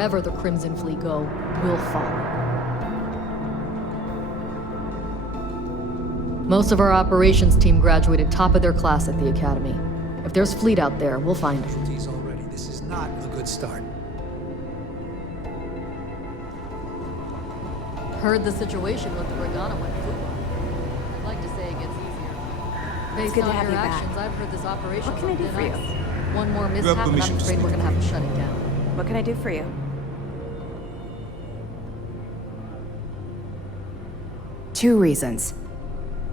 wherever the Crimson Fleet go, we'll follow. Most of our operations team graduated top of their class at the Academy. If there's fleet out there, we'll find it. Casualties already. This is not a good start. Heard the situation with the Regana went football. I'd like to say it gets easier. Based good to on have your you back. actions, I've heard this operation What can I do for you? One more have mishap and I'm permission to afraid speak we're gonna have to shut it down. What can I do for you? Two reasons.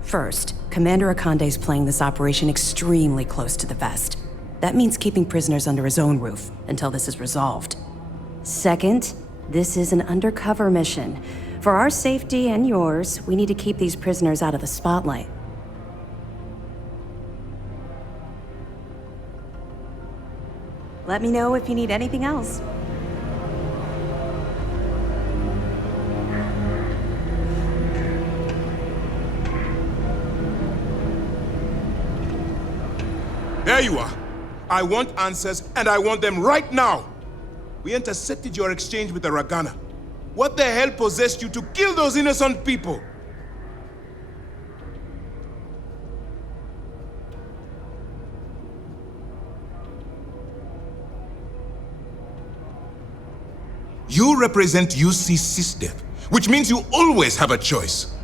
First, Commander Akande's playing this operation extremely close to the vest. That means keeping prisoners under his own roof until this is resolved. Second, this is an undercover mission. For our safety and yours, we need to keep these prisoners out of the spotlight. Let me know if you need anything else. There you are. I want answers, and I want them right now. We intercepted your exchange with the Regana. What the hell possessed you to kill those innocent people? You represent UC SysDev, which means you always have a choice.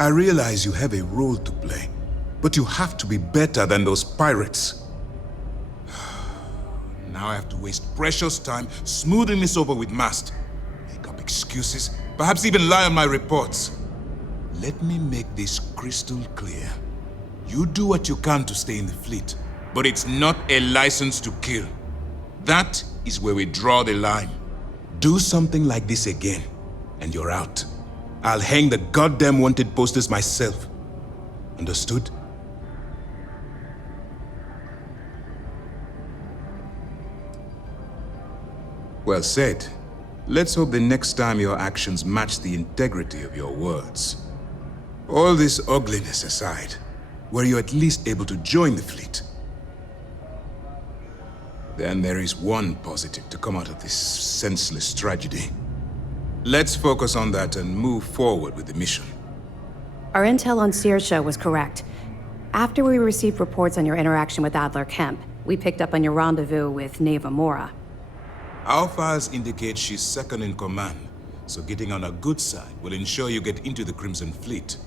I realize you have a role to play, but you have to be better than those pirates. Now I have to waste precious time smoothing this over with Mast. Make up excuses, perhaps even lie on my reports. Let me make this crystal clear. You do what you can to stay in the fleet, but it's not a license to kill. That is where we draw the line. Do something like this again, and you're out. I'll hang the goddamn wanted posters myself. Understood? Well said. Let's hope the next time your actions match the integrity of your words. All this ugliness aside, were you at least able to join the fleet? Then there is one positive to come out of this senseless tragedy. Let's focus on that and move forward with the mission. Our intel on Saoirse was correct. After we received reports on your interaction with Adler Kemp, we picked up on your rendezvous with Neva Mora. Our files indicate she's second in command, so getting on her good side will ensure you get into the Crimson Fleet.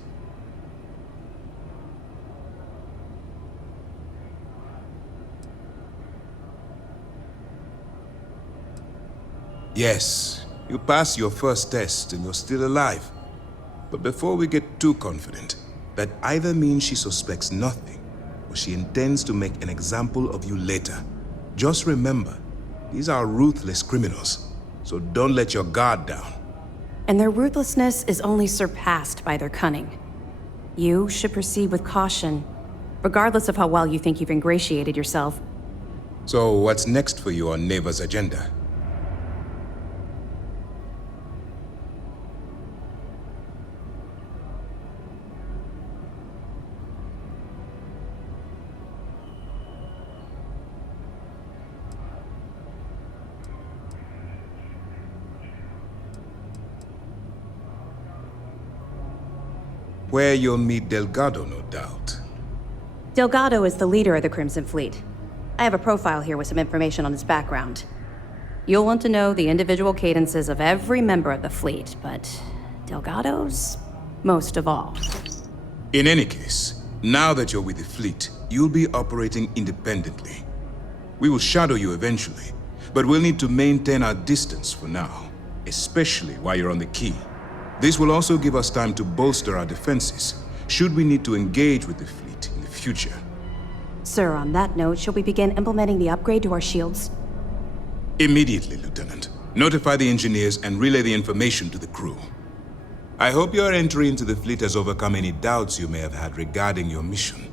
Yes, you passed your first test and you're still alive. But before we get too confident, that either means she suspects nothing, or she intends to make an example of you later. Just remember, these are ruthless criminals, so don't let your guard down. And their ruthlessness is only surpassed by their cunning. You should proceed with caution, regardless of how well you think you've ingratiated yourself. So what's next for you on Neva's agenda? Where you'll meet Delgado, no doubt. Delgado is the leader of the Crimson Fleet. I have a profile here with some information on his background. You'll want to know the individual cadences of every member of the fleet, but Delgado's most of all. In any case, now that you're with the fleet, you'll be operating independently. We will shadow you eventually, but we'll need to maintain our distance for now, especially while you're on the quay. This will also give us time to bolster our defenses, should we need to engage with the fleet in the future. Sir, on that note, shall we begin implementing the upgrade to our shields? Immediately, Lieutenant. Notify the engineers and relay the information to the crew. I hope your entry into the fleet has overcome any doubts you may have had regarding your mission.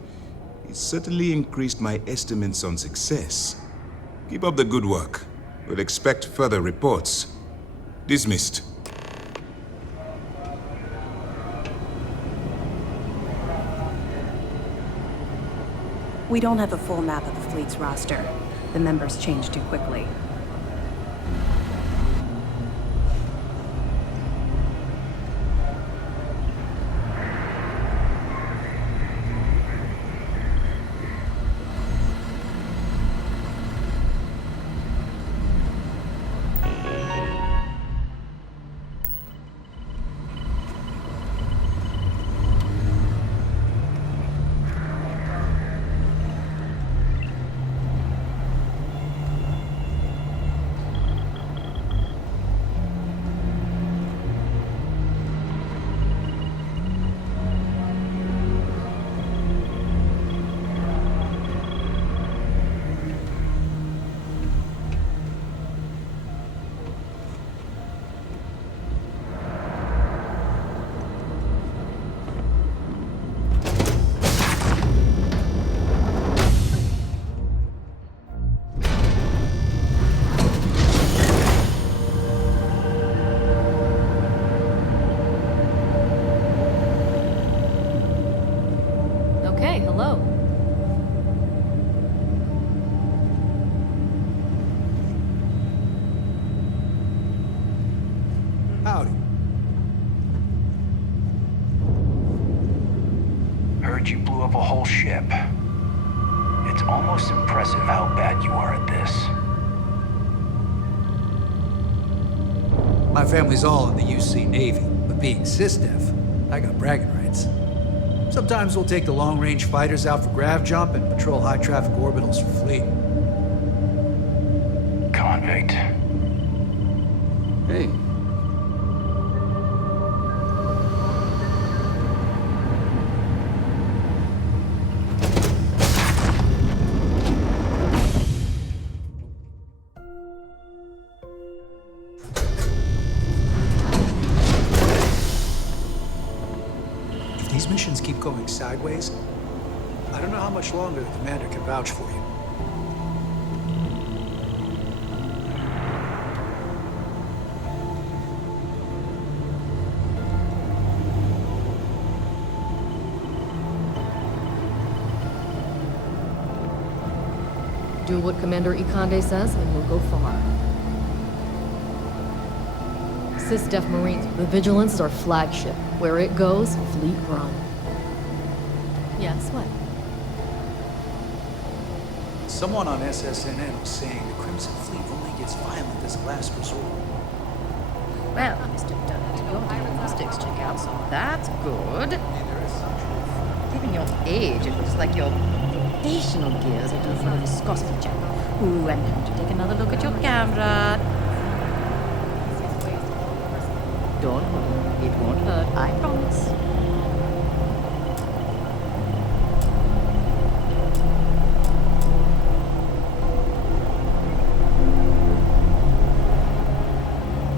It's certainly increased my estimates on success. Keep up the good work. We'll expect further reports. Dismissed. We don't have a full map of the fleet's roster. The members change too quickly. Howdy. Heard you blew up a whole ship. It's almost impressive how bad you are at this. My family's all in the UC Navy, but being SysDef, I got bragging rights. Sometimes we'll take the long-range fighters out for grav jump and patrol high-traffic orbitals for fleet. Convict. Hey. If these missions keep going sideways, I don't know how much longer the commander can vouch for you. Do what Commander Ikande says, and we'll go far. SysDef Marines, the Vigilance is our flagship. Where it goes, fleet run. Yes, what? Someone on SSNN was saying the Crimson Fleet only gets violent as a last resort. Well, Mr. Dunnett, your diagnostics check out, so that's good. Given your age, it looks like your rotational gears are due for a viscosity check. Ooh, and don't you take another look at your camera. Don't worry, it won't hurt, I promise.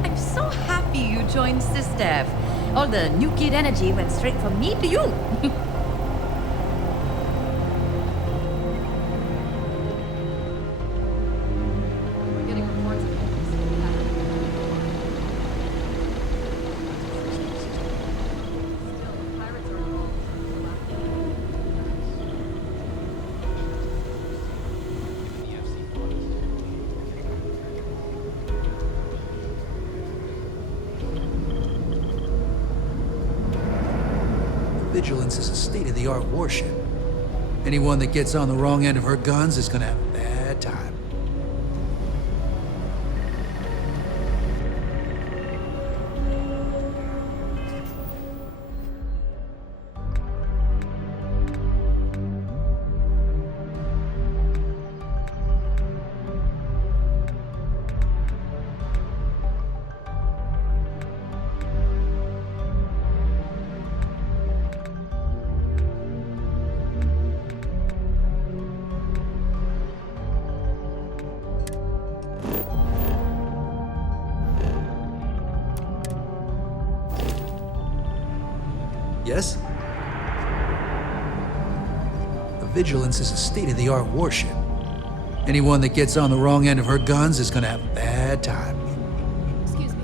I'm so happy you joined SysDef. All the new kid energy went straight from me to you. We're getting reports of Still, the pirates are involved. Vigilance is a state-of-the-art warship. Anyone that gets on the wrong end of her guns is gonna have a bad time. Yes? The Vigilance is a state-of-the-art warship. Anyone that gets on the wrong end of her guns is gonna have a bad time. Excuse me.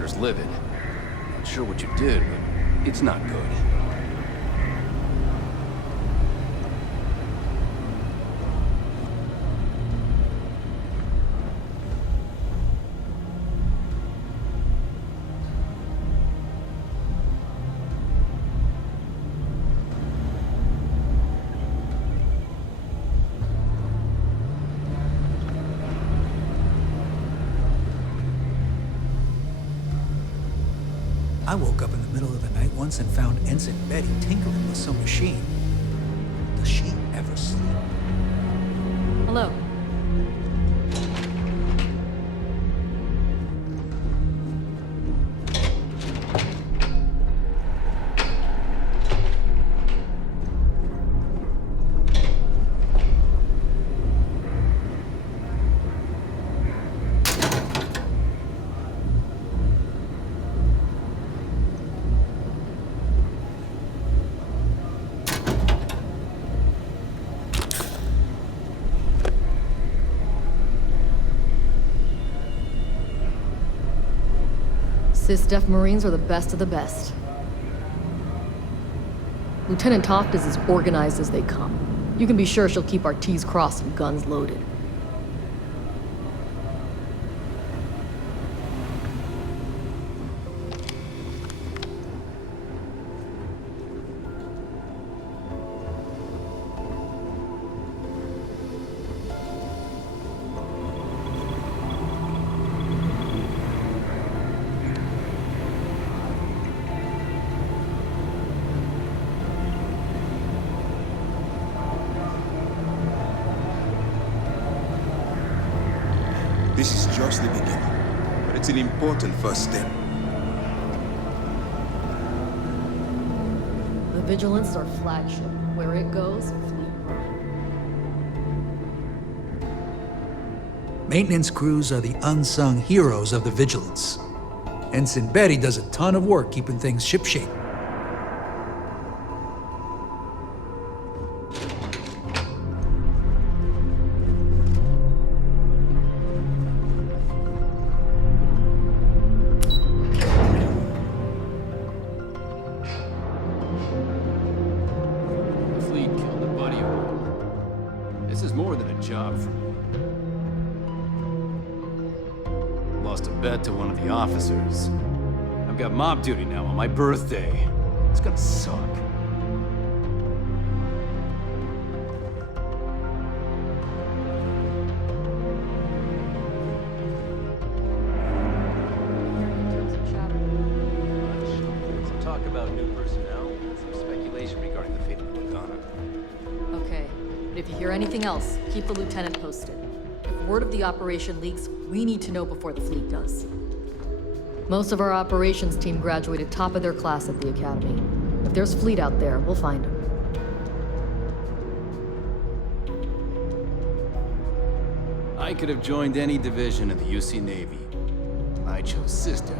commander's livid. Not sure what you did, but it's not good. I woke up in the middle of the night once and found Ensign Betty tinkering with some machine. Does she ever sleep? Hello. SysDef Marines are the best of the best. Lieutenant Toft is as organized as they come. You can be sure she'll keep our T's crossed and guns loaded. This is just the beginning, but it's an important first step. The Vigilance is our flagship. Where it goes, fleet run. Maintenance crews are the unsung heroes of the Vigilance. Ensign Betty does a ton of work keeping things shipshape. The fleet killed a buddy of mine. This is more than a job for me. Lost a bet to one of the officers. I've got mob duty now on my birthday. It's gonna suck. Some talk about new personnel, and some speculation regarding the fate of Logana. Okay, but if you hear anything else, keep the lieutenant posted. If word of the operation leaks, we need to know before the fleet does. Most of our operations team graduated top of their class at the academy. If there's fleet out there, we'll find them. I could have joined any division in the UC Navy. I chose SysDef.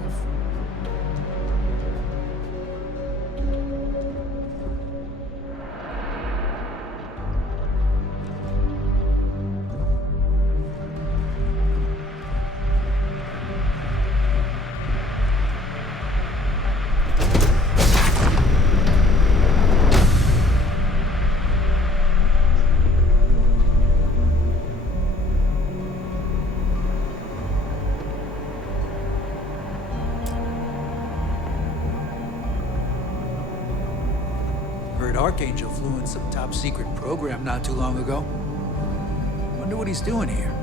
Heard Archangel flew in some top secret program not too long ago. Wonder what he's doing here.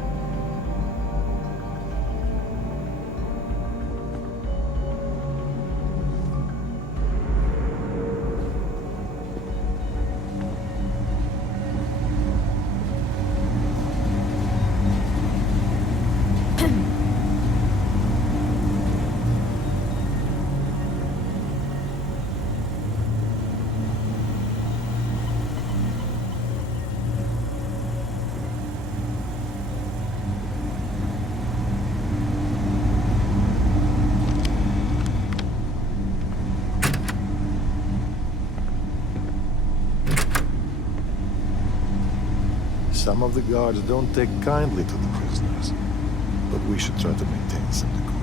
Some of the guards don't take kindly to the prisoners, but we should try to maintain some decorum.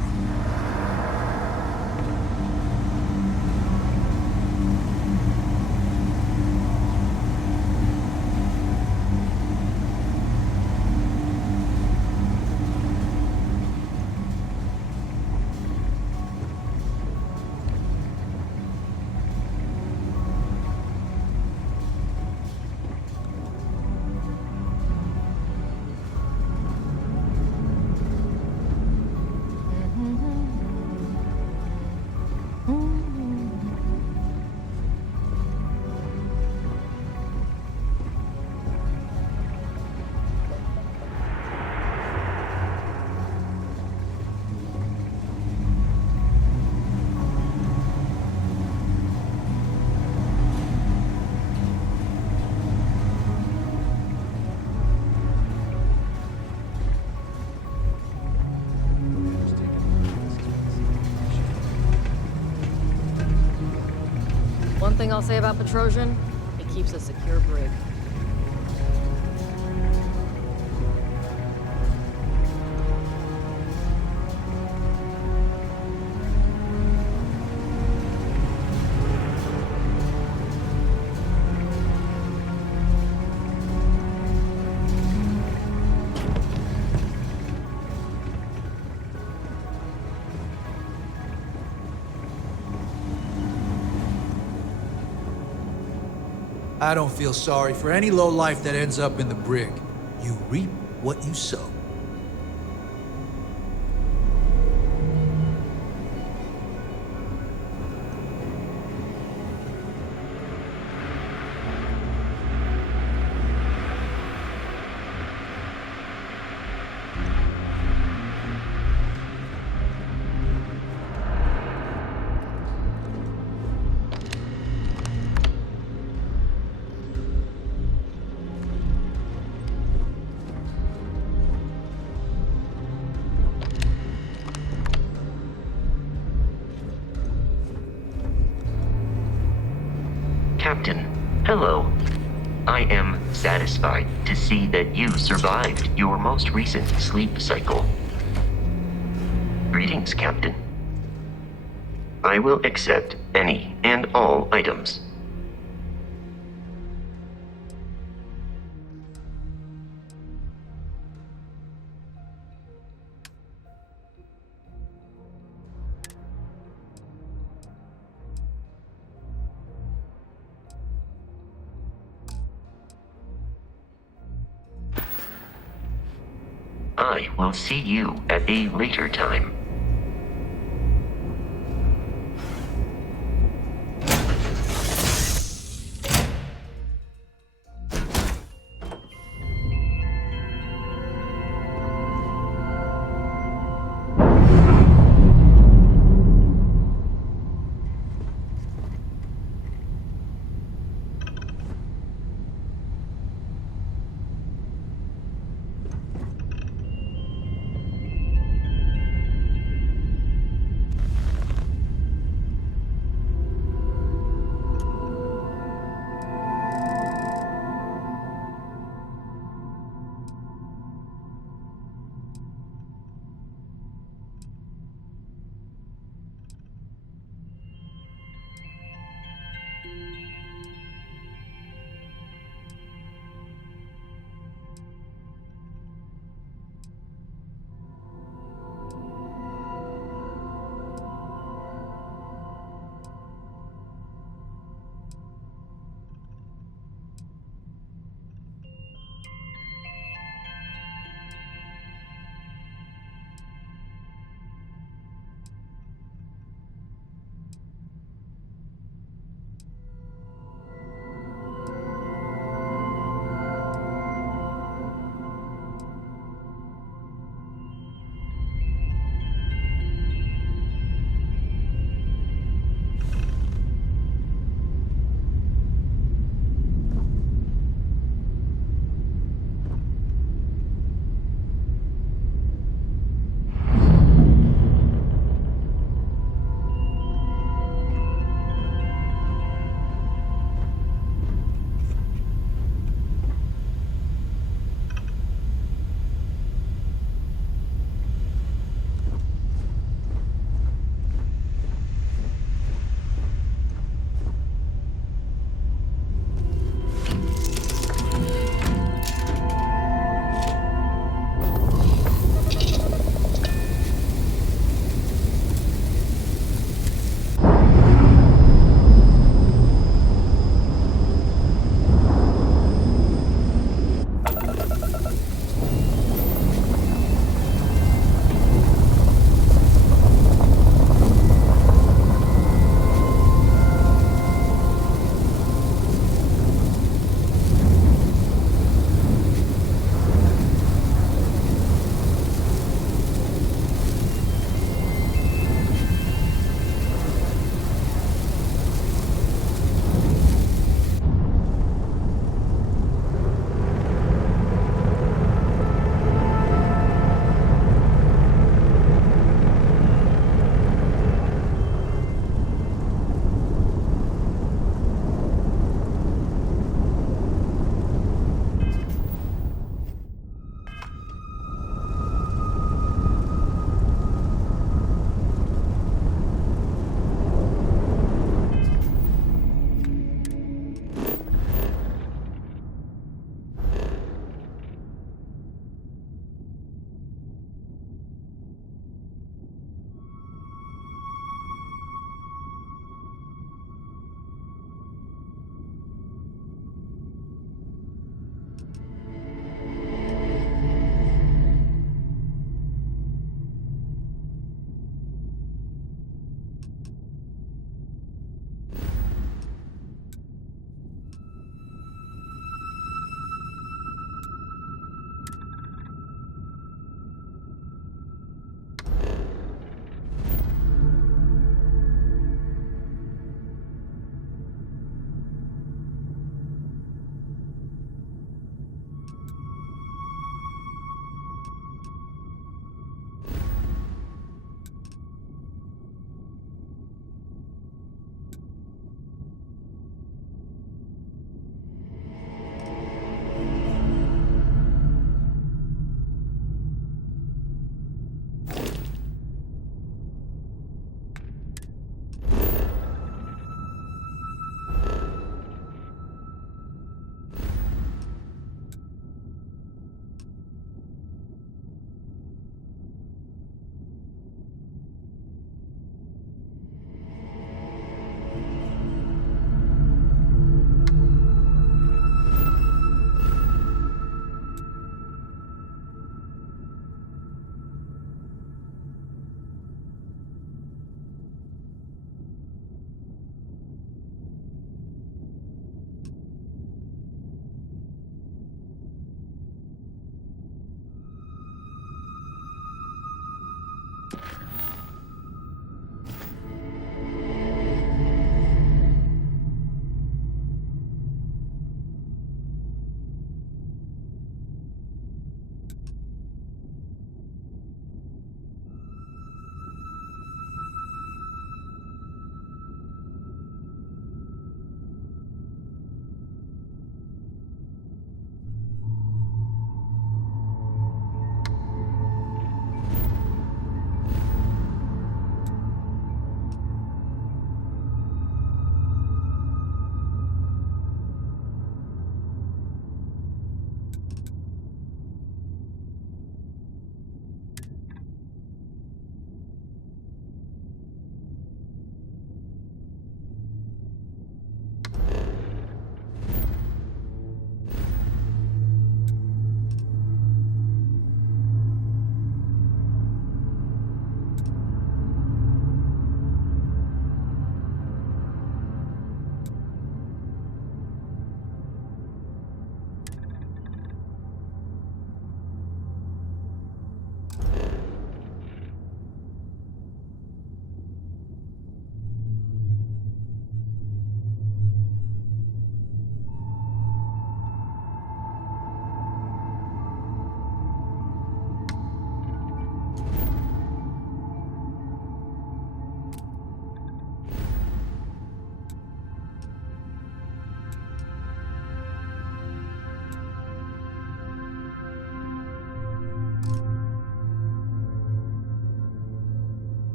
thing I'll say about Petrosian, he keeps a secure brig. I don't feel sorry for any lowlife that ends up in the brig. You reap what you sow. Captain, hello. I am satisfied to see that you survived your most recent sleep cycle. Greetings, Captain. I will accept any and all items. I will see you at a later time.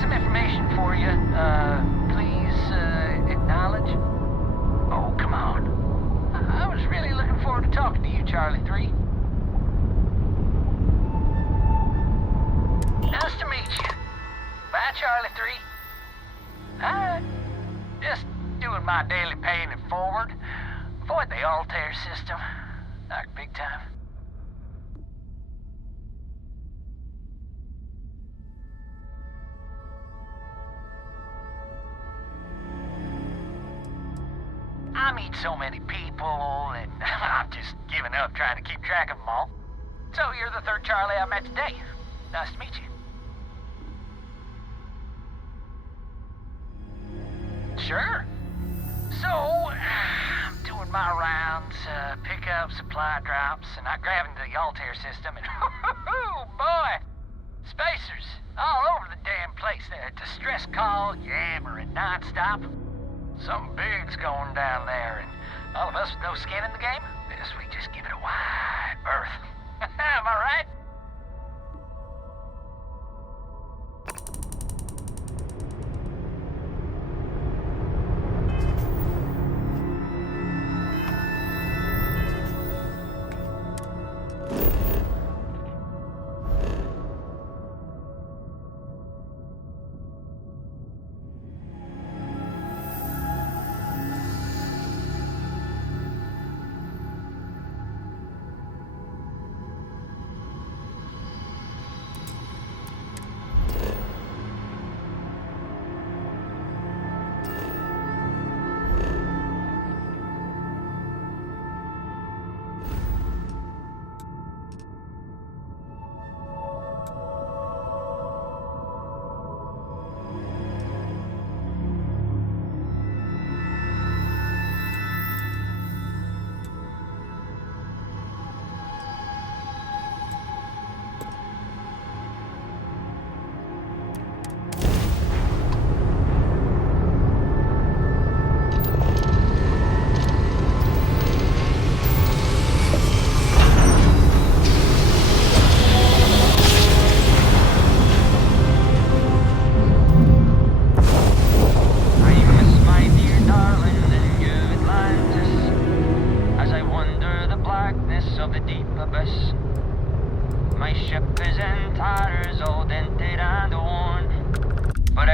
some information for you. Please, acknowledge. Oh, come on. I was really looking forward to talking to you, Charlie 3. Nice to meet you. Bye, Charlie 3. Just doing my daily paying it forward. Avoid the Altair system. Like big time. I meet so many people, and I'm just giving up trying to keep track of them all. So you're the third Charlie I met today. Nice to meet you. Sure. So, I'm doing my rounds, pick up supply drops, and I grab into the Altair system, and oh boy! Spacers all over the damn place. They're distress call, yammering nonstop. Something big's going down there, and all of us with no skin in the game, we just give it a wide berth. Am I right?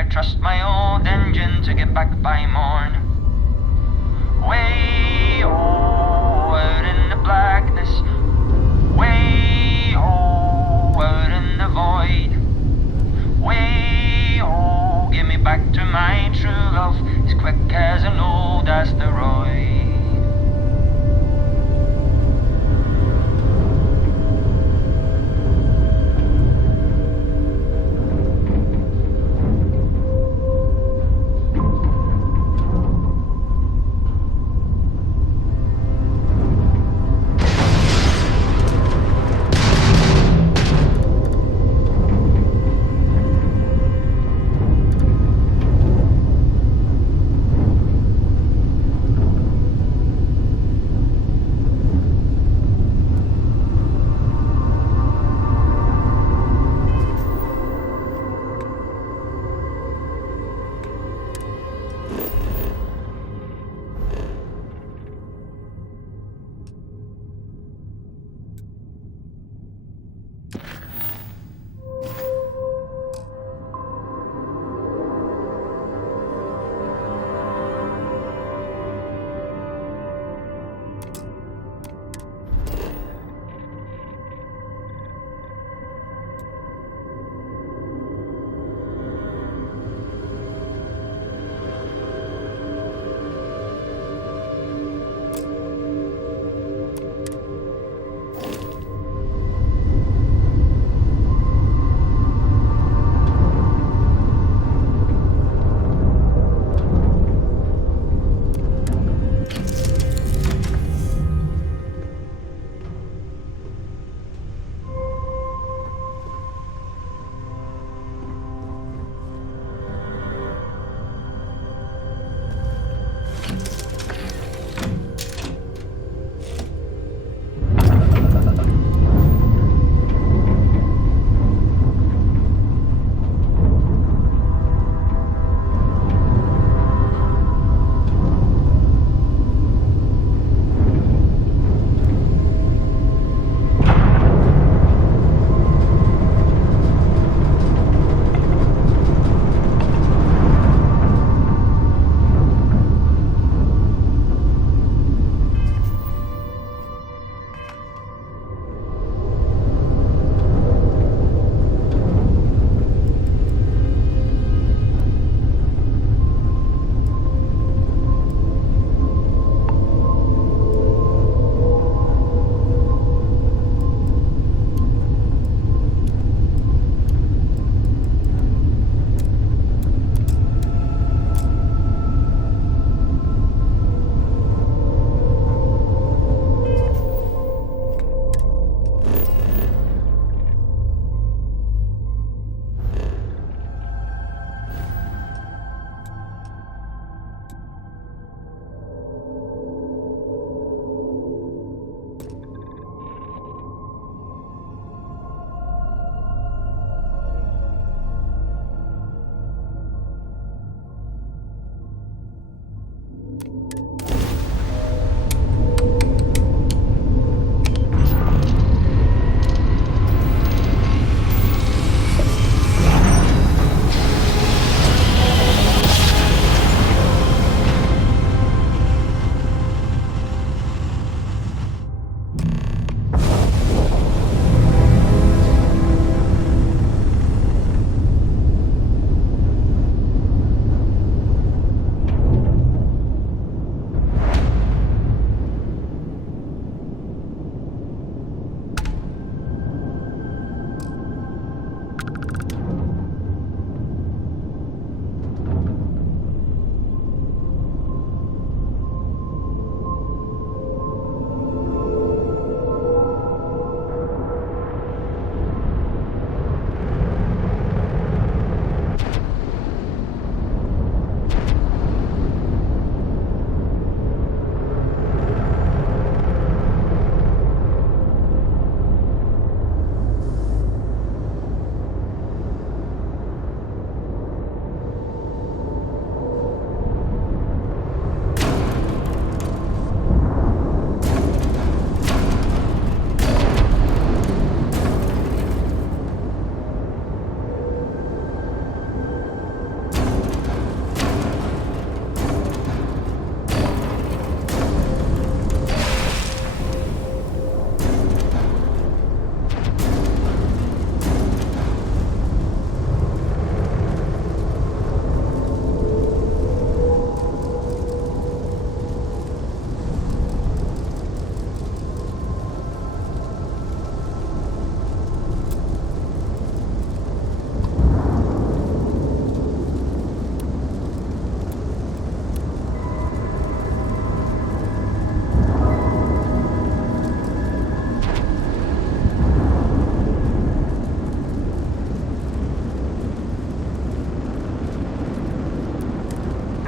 Trust my old engine to get back by morn. Way out in the blackness, way out in the void. Way give me back to my true love, as quick as an old asteroid.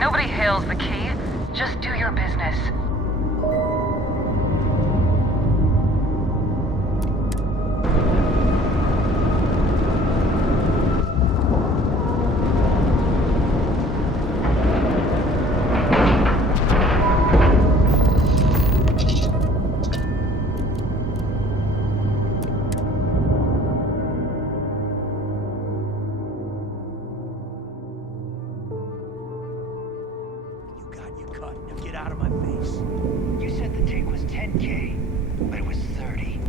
Nobody hails the key. Just do your business. You said the take was 10K, but it was 30.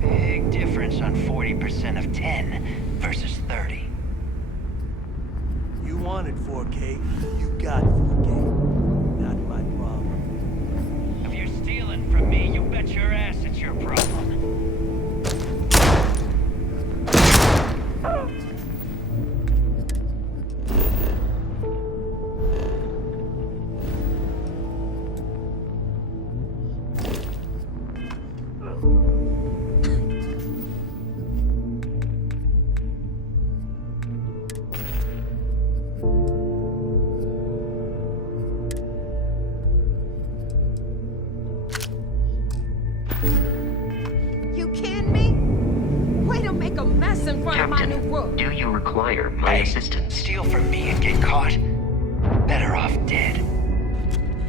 Big difference on 40% of 10 versus 30. You wanted 4K, you got 4K. Not my problem. If you're stealing from me, you bet your ass it's your problem. You kidding me? Way to make a mess in front of my new Captain, roof. do you require my assistance? Steal from me and get caught. Better off dead.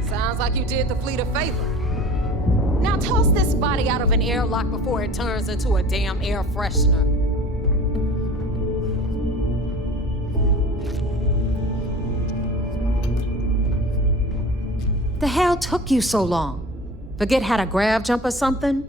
Sounds like you did the fleet a favor. Now toss this body out of an airlock before it turns into a damn air freshener. The hell took you so long? Forget how to grav jump or something?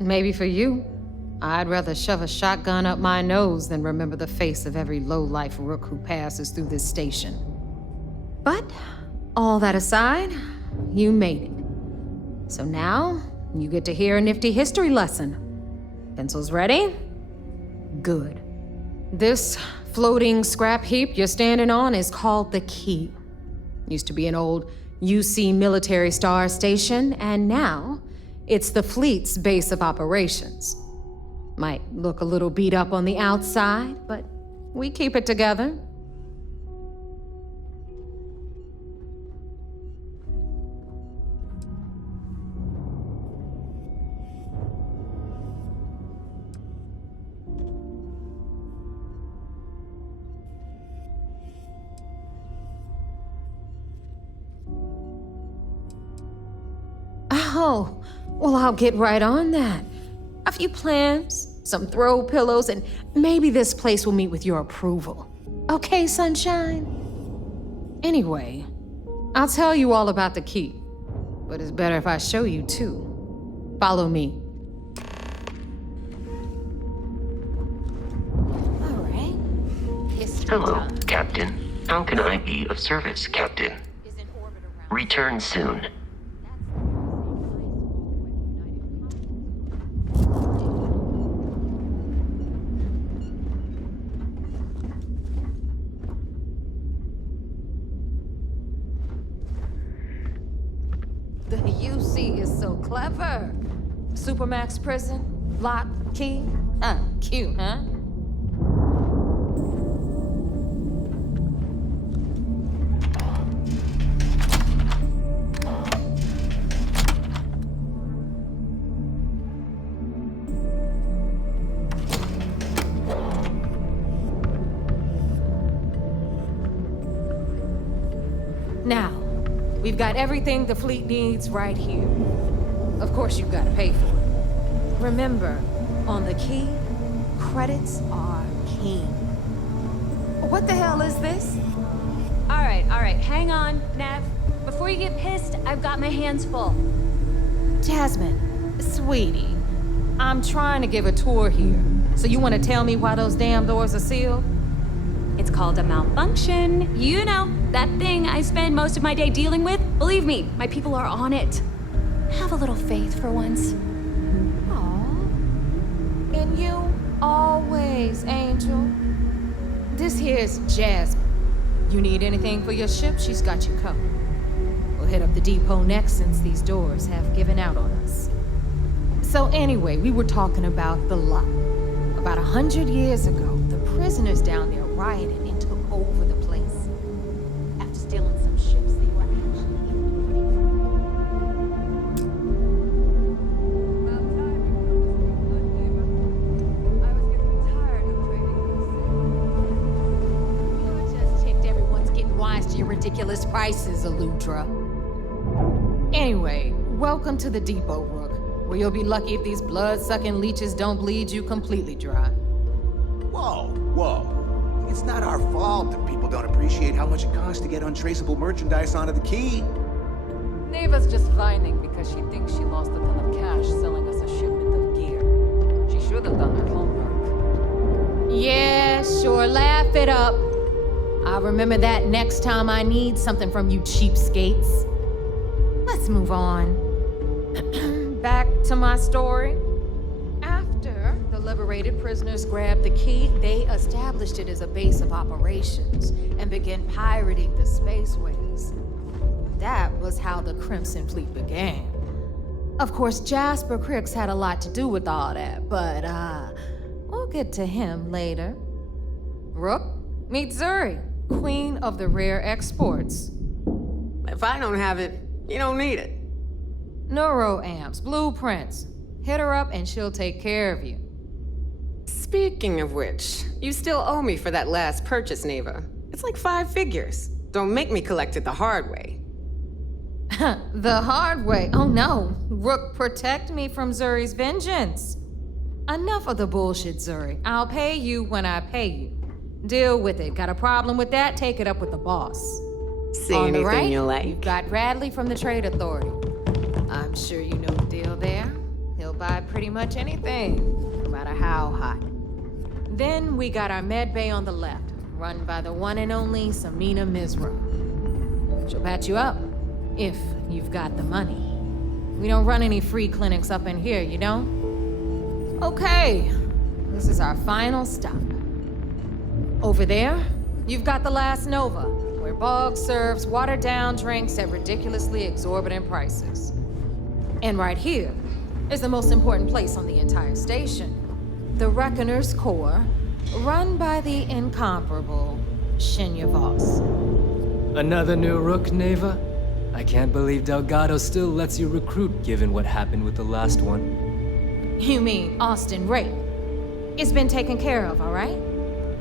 Maybe for you. I'd rather shove a shotgun up my nose than remember the face of every low-life rook who passes through this station. But, all that aside, you made it. So now, you get to hear a nifty history lesson. Pencils ready? Good. This floating scrap heap you're standing on is called the Key. Used to be an old UC military star station, and now it's the fleet's base of operations. Might look a little beat up on the outside, but we keep it together. Oh, well, I'll get right on that. A few plans, some throw pillows, and maybe this place will meet with your approval. Okay, sunshine? Anyway, I'll tell you all about the key, but it's better if I show you too. Follow me. All right. Hello, Captain. How can I be of service, Captain? Return soon. The UC is so clever. Supermax prison, lock, key. Cute, huh? Now, we've got everything the fleet needs right here. Of course, you've got to pay for it. Remember, on the Key, credits are king. What the hell is this? All right, hang on, Nev. Before you get pissed, I've got my hands full. Jasmine, sweetie, I'm trying to give a tour here. So you want to tell me why those damn doors are sealed? It's called a malfunction. You know, that thing I spend most of my day dealing with. Believe me, my people are on it. Have a little faith for once. Aw. And you all this here's Jasmine. You need anything for your ship, she's got you covered. We'll hit up the depot next since these doors have given out on us. So anyway, we were talking about the lot. About 100 years ago, the prisoners down there rioted and took over the place. After stealing some ships, they were to your ridiculous prices, Aludra. Anyway, welcome to the depot, Rook, where you'll be lucky if these blood-sucking leeches don't bleed you completely dry. Whoa, whoa. It's not our fault that people don't appreciate how much it costs to get untraceable merchandise onto the quay. Neva's just whining because she thinks she lost a ton of cash selling us a shipment of gear. She should have done her homework. Yeah, sure, laugh it up. I'll remember that next time I need something from you cheapskates. Let's move on. Back to my story. After the liberated prisoners grabbed the key, they established it as a base of operations and began pirating the spaceways. That was how the Crimson Fleet began. Of course, Jasper Cricks had a lot to do with all that, but we'll get to him later. Rook, meet Zuri, Queen of the Rare Exports. If I don't have it, you don't need it. Neuroamps, blueprints. Hit her up and she'll take care of you. Speaking of which, you still owe me for that last purchase, Neva. It's like 5 figures. Don't make me collect it the hard way. The hard way? Oh no. Rook, protect me from Zuri's vengeance. Enough of the bullshit, Zuri. I'll pay you when I pay you. Deal with it. Got a problem with that? Take it up with the boss. See On the anything right, you like? you've got Bradley from the Trade Authority. I'm sure you know the deal there. He'll buy pretty much anything, no matter how hot. Then we got our med bay on the left, run by the one and only Samina Mizra. She'll patch you up, if you've got the money. We don't run any free clinics up in here, you don't? Okay, this is our final stop. Over there, you've got the Last Nova, where Bog serves watered-down drinks at ridiculously exorbitant prices. And right here is the most important place on the entire station, the Reckoner's Core, run by the incomparable Shinya Voss. Another new Rook, Neva? I can't believe Delgado still lets you recruit given what happened with the last one. You mean Austin Rape? It's been taken care of, all right?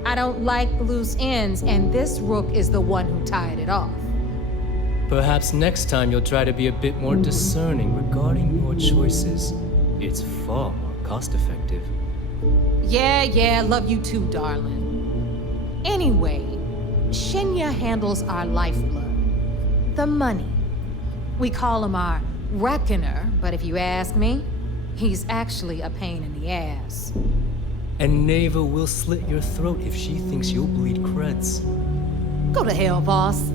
I don't like loose ends, and this Rook is the one who tied it off. Perhaps next time you'll try to be a bit more discerning regarding your choices. It's far more cost-effective. Yeah, love you too, darling. Anyway, Shinya handles our lifeblood. The money. We call him our Reckoner, but if you ask me, he's actually a pain in the ass. And Neva will slit your throat if she thinks you'll bleed creds. Go to hell, boss.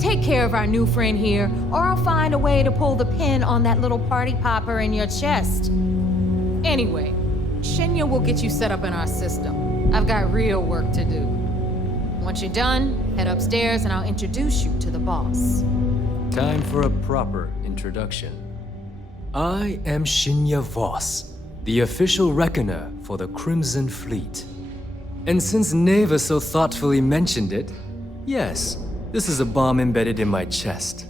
Take care of our new friend here, or I'll find a way to pull the pin on that little party popper in your chest. Anyway, Shinya will get you set up in our system. I've got real work to do. Once you're done, head upstairs and I'll introduce you to the boss. Time for a proper introduction. I am Shinya Voss, the official reckoner for the Crimson Fleet. And since Neva so thoughtfully mentioned it, yes, this is a bomb embedded in my chest.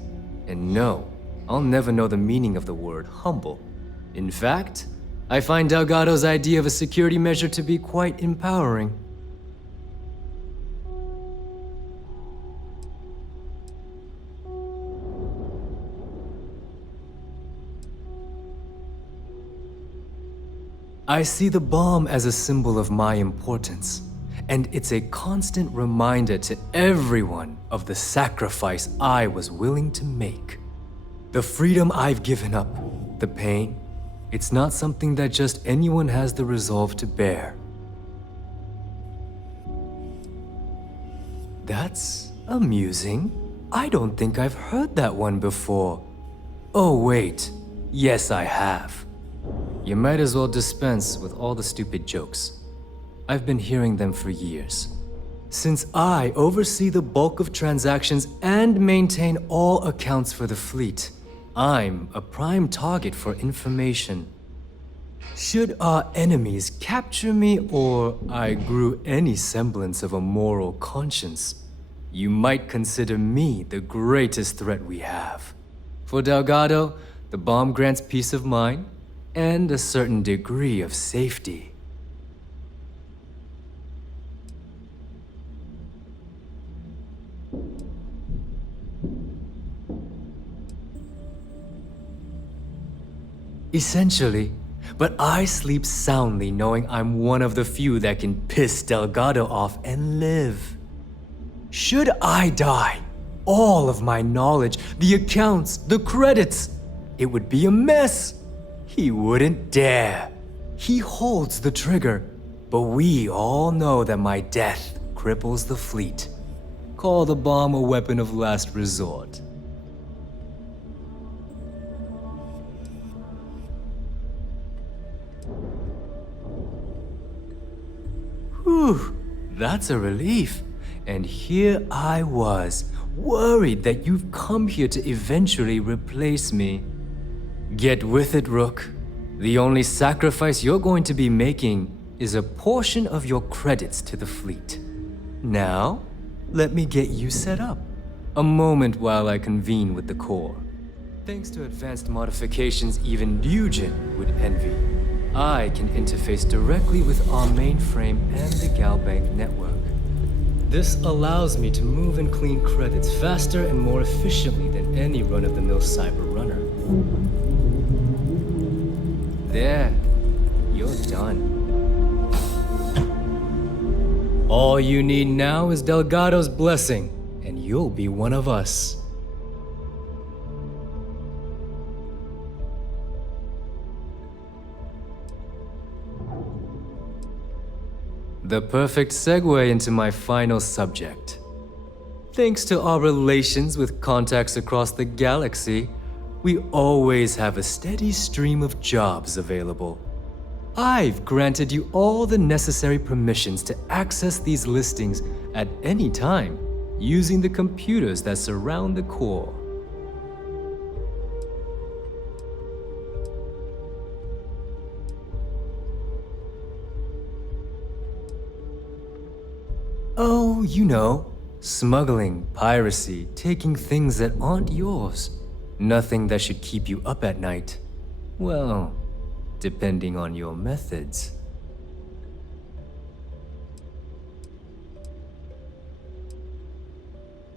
And no, I'll never know the meaning of the word humble. In fact, I find Delgado's idea of a security measure to be quite empowering. I see the bomb as a symbol of my importance, and it's a constant reminder to everyone of the sacrifice I was willing to make. The freedom I've given up, the pain, it's not something that just anyone has the resolve to bear. That's amusing. I don't think I've heard that one before. Oh wait, yes I have. You might as well dispense with all the stupid jokes. I've been hearing them for years. Since I oversee the bulk of transactions and maintain all accounts for the fleet, I'm a prime target for information. Should our enemies capture me or I grew any semblance of a moral conscience, you might consider me the greatest threat we have. For Delgado, the bomb grants peace of mind and a certain degree of safety. Essentially, but I sleep soundly knowing I'm one of the few that can piss Delgado off and live. Should I die, all of my knowledge, the accounts, the credits, it would be a mess. He wouldn't dare. He holds the trigger, but we all know that my death cripples the fleet. Call the bomb a weapon of last resort. Whew, that's a relief. And here I was, worried that you've come here to eventually replace me. Get with it, Rook. The only sacrifice you're going to be making is a portion of your credits to the fleet. Now, let me get you set up. A moment while I convene with the Corps. Thanks to advanced modifications even Nugent would envy, I can interface directly with our mainframe and the Galbank network. This allows me to move and clean credits faster and more efficiently than any run-of-the-mill cyber runner. There, you're done. All you need now is Delgado's blessing, and you'll be one of us. The perfect segue into my final subject. Thanks to our relations with contacts across the galaxy, we always have a steady stream of jobs available. I've granted you all the necessary permissions to access these listings at any time, using the computers that surround the core. Oh, you know, smuggling, piracy, taking things that aren't yours. Nothing that should keep you up at night. Well, depending on your methods.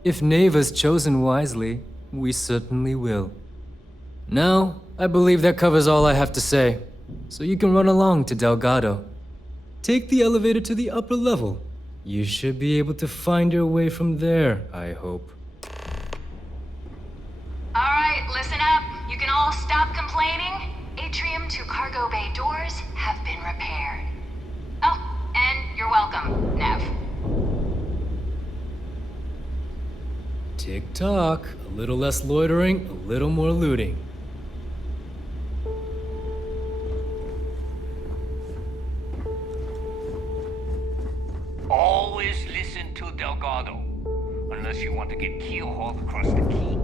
If Neva's chosen wisely, we certainly will. Now, I believe that covers all I have to say, so you can run along to Delgado. Take the elevator to the upper level. You should be able to find your way from there, I hope. Alright, listen up. You can all stop complaining. Atrium to cargo bay doors have been repaired. Oh, and you're welcome, Nev. Tick-tock. A little less loitering, a little more looting. Always listen to Delgado, unless you want to get keelhauled across the keep.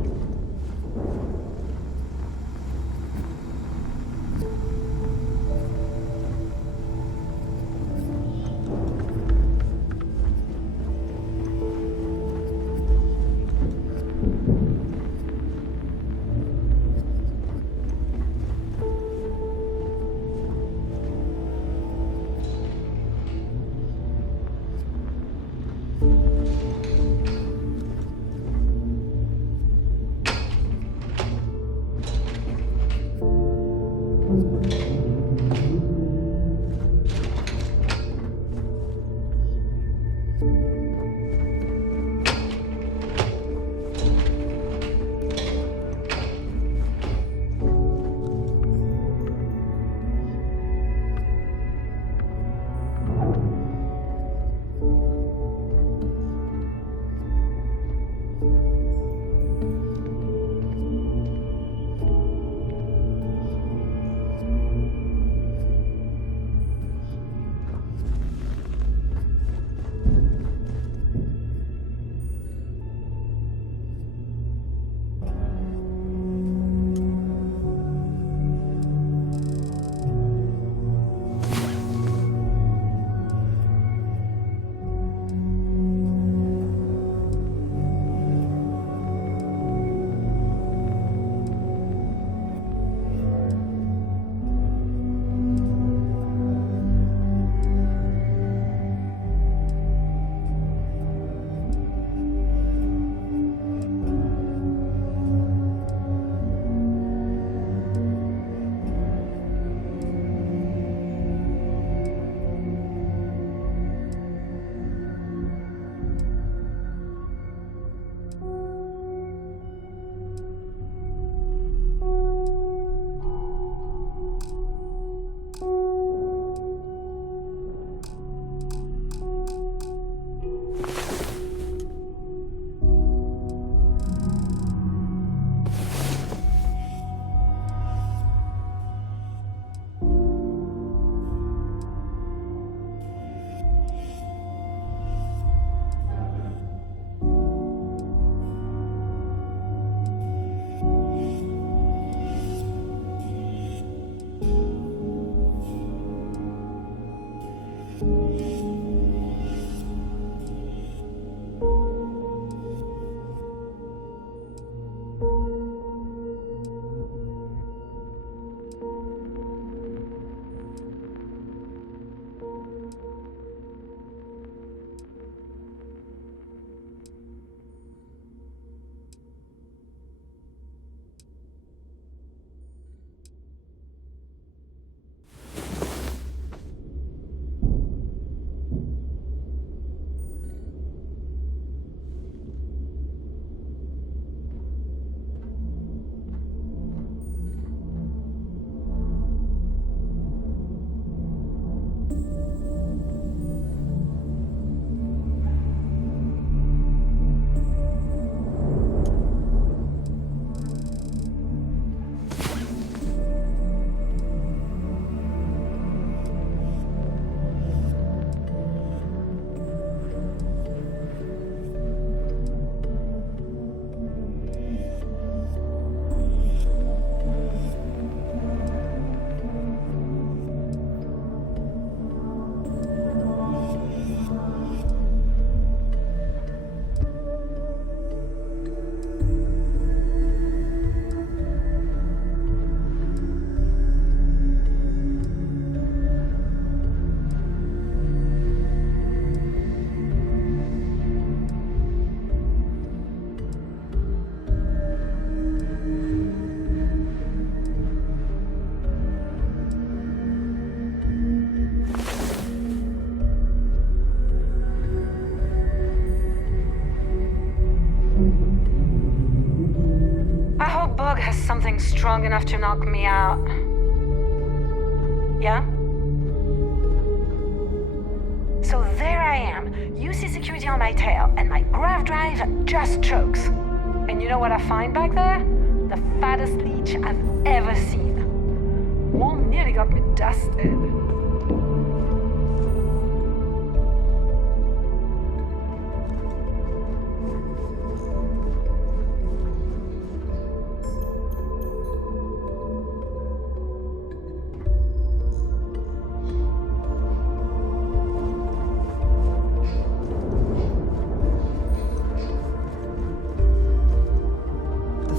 Bug has something strong enough to knock me out. Yeah? So there I am, UC security on my tail, and my grav drive just chokes. And you know what I find back there? The fattest leech I've ever seen. One nearly got me dusted.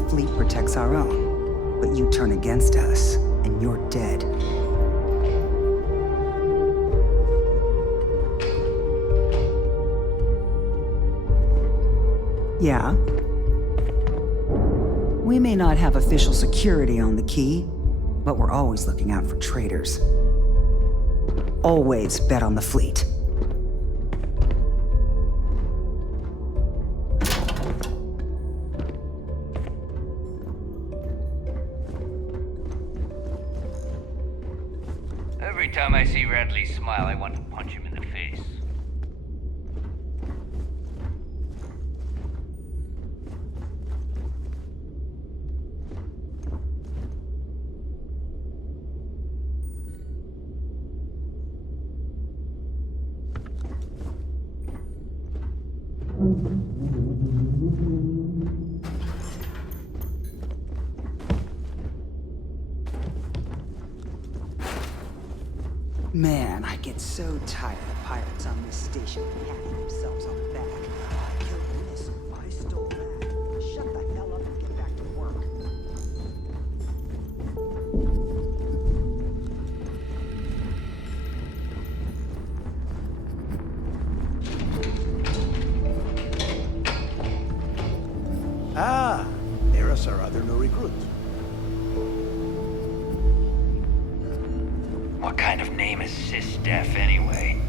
Fleet protects our own, but you turn against us, and you're dead. Yeah. We may not have official security on the key, but we're always looking out for traitors. Always bet on the fleet. Every time I see Radley smile, I want to punch him in the face. Man, I get so tired of pirates on this station patting themselves on the back. I killed this, I stole that. Shut the hell up and get back to work. Ah, there is our other new recruit. What kind of name is Sysdef anyway?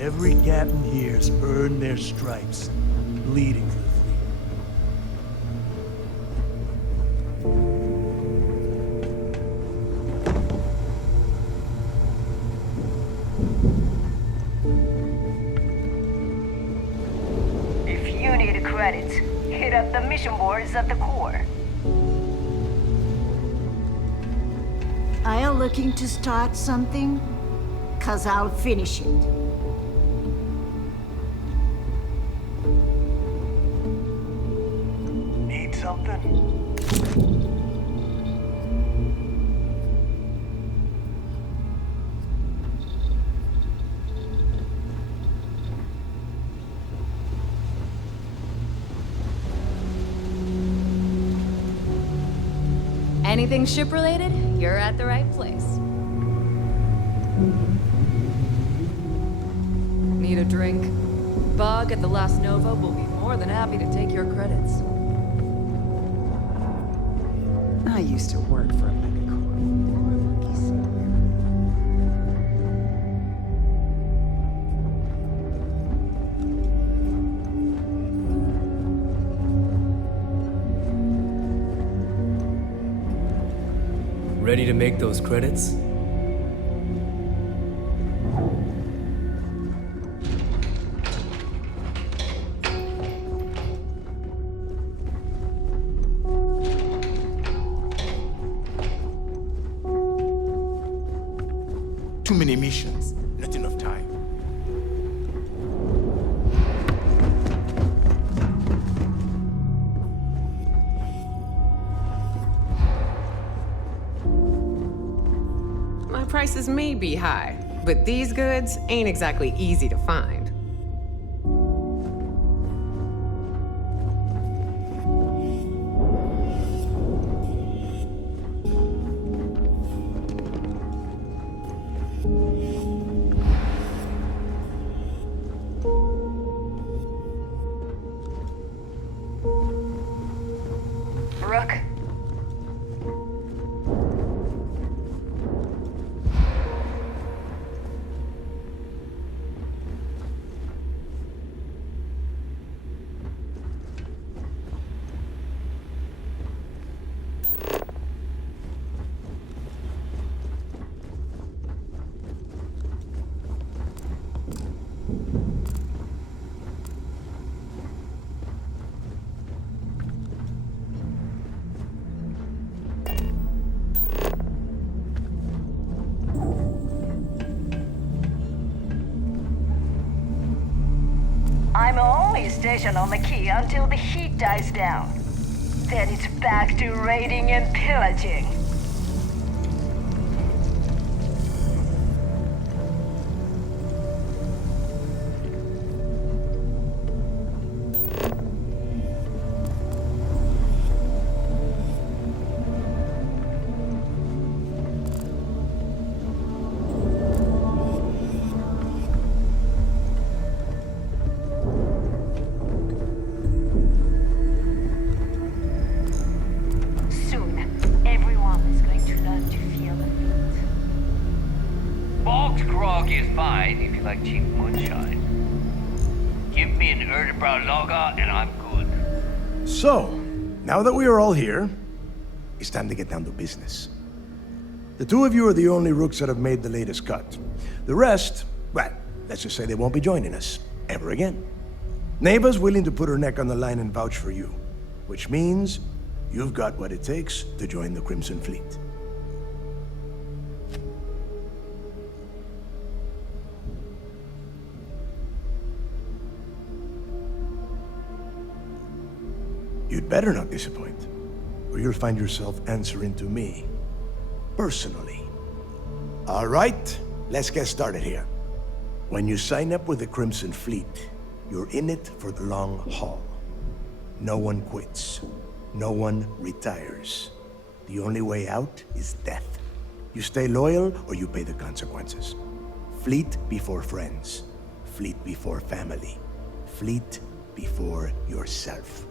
Every captain here's earned their stripes, bleeding for the fleet. If you need credits, hit up the mission boards at the core. Are you looking to start something? 'Cause I'll finish it. Need something? Anything ship-related, you're at the right place. Need a drink? Bog at the Last Nova will be more than happy to take your credits. I used to work for a megacorp. Ready to make those credits? Too many missions, not enough time. My prices may be high, but these goods ain't exactly easy to find. Rook, I'm only stationed on the key until the heat dies down. Then it's back to raiding and pillaging. Soon, everyone is going to learn to feel the heat. Bog's grog is fine if you like cheap moonshine. Give me an Erdebrow lager and I'm good. So, now that we are all here, it's time to get down to business. The two of you are the only rooks that have made the latest cut. The rest, well, let's just say they won't be joining us ever again. Neva's willing to put her neck on the line and vouch for you, which means you've got what it takes to join the Crimson Fleet. You'd better not disappoint, or you'll find yourself answering to me, personally. All right, let's get started here. When you sign up with the Crimson Fleet, you're in it for the long haul. No one quits. No one retires. The only way out is death. You stay loyal or you pay the consequences. Fleet before friends. Fleet before family. Fleet before yourself.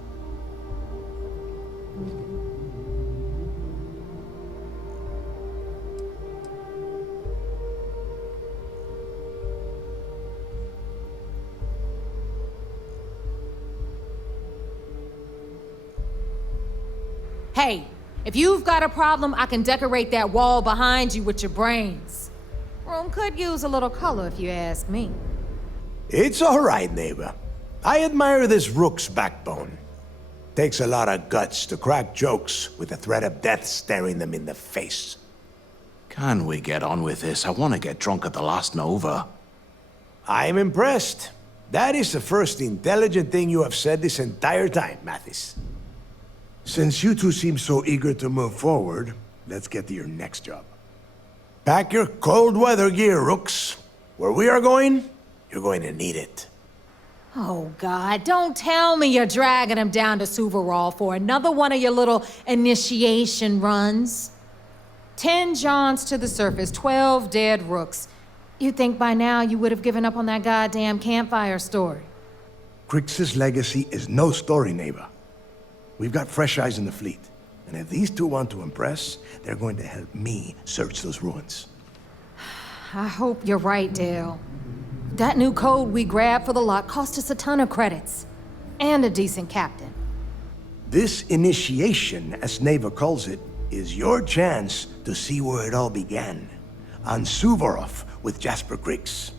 Hey, if you've got a problem, I can decorate that wall behind you with your brains. Room could use a little color if you ask me. It's all right, neighbor. I admire this rook's backbone. Takes a lot of guts to crack jokes with the threat of death staring them in the face. Can we get on with this? I want to get drunk at the Last Nova. I'm impressed. That is the first intelligent thing you have said this entire time, Mathis. Since you two seem so eager to move forward, let's get to your next job. Pack your cold weather gear, Rooks. Where we are going, you're going to need it. Oh, God, don't tell me you're dragging him down to Suvarol for another one of your little initiation runs. 10 Johns to the surface, 12 dead Rooks. You'd think by now you would have given up on that goddamn campfire story. Crix's legacy is no story, Neva. We've got fresh eyes in the fleet. And if these two want to impress, they're going to help me search those ruins. I hope you're right, Dale. That new code we grabbed for the lot cost us a ton of credits. And a decent captain. This initiation, as Neva calls it, is your chance to see where it all began. On Suvorov with Jasper Crix.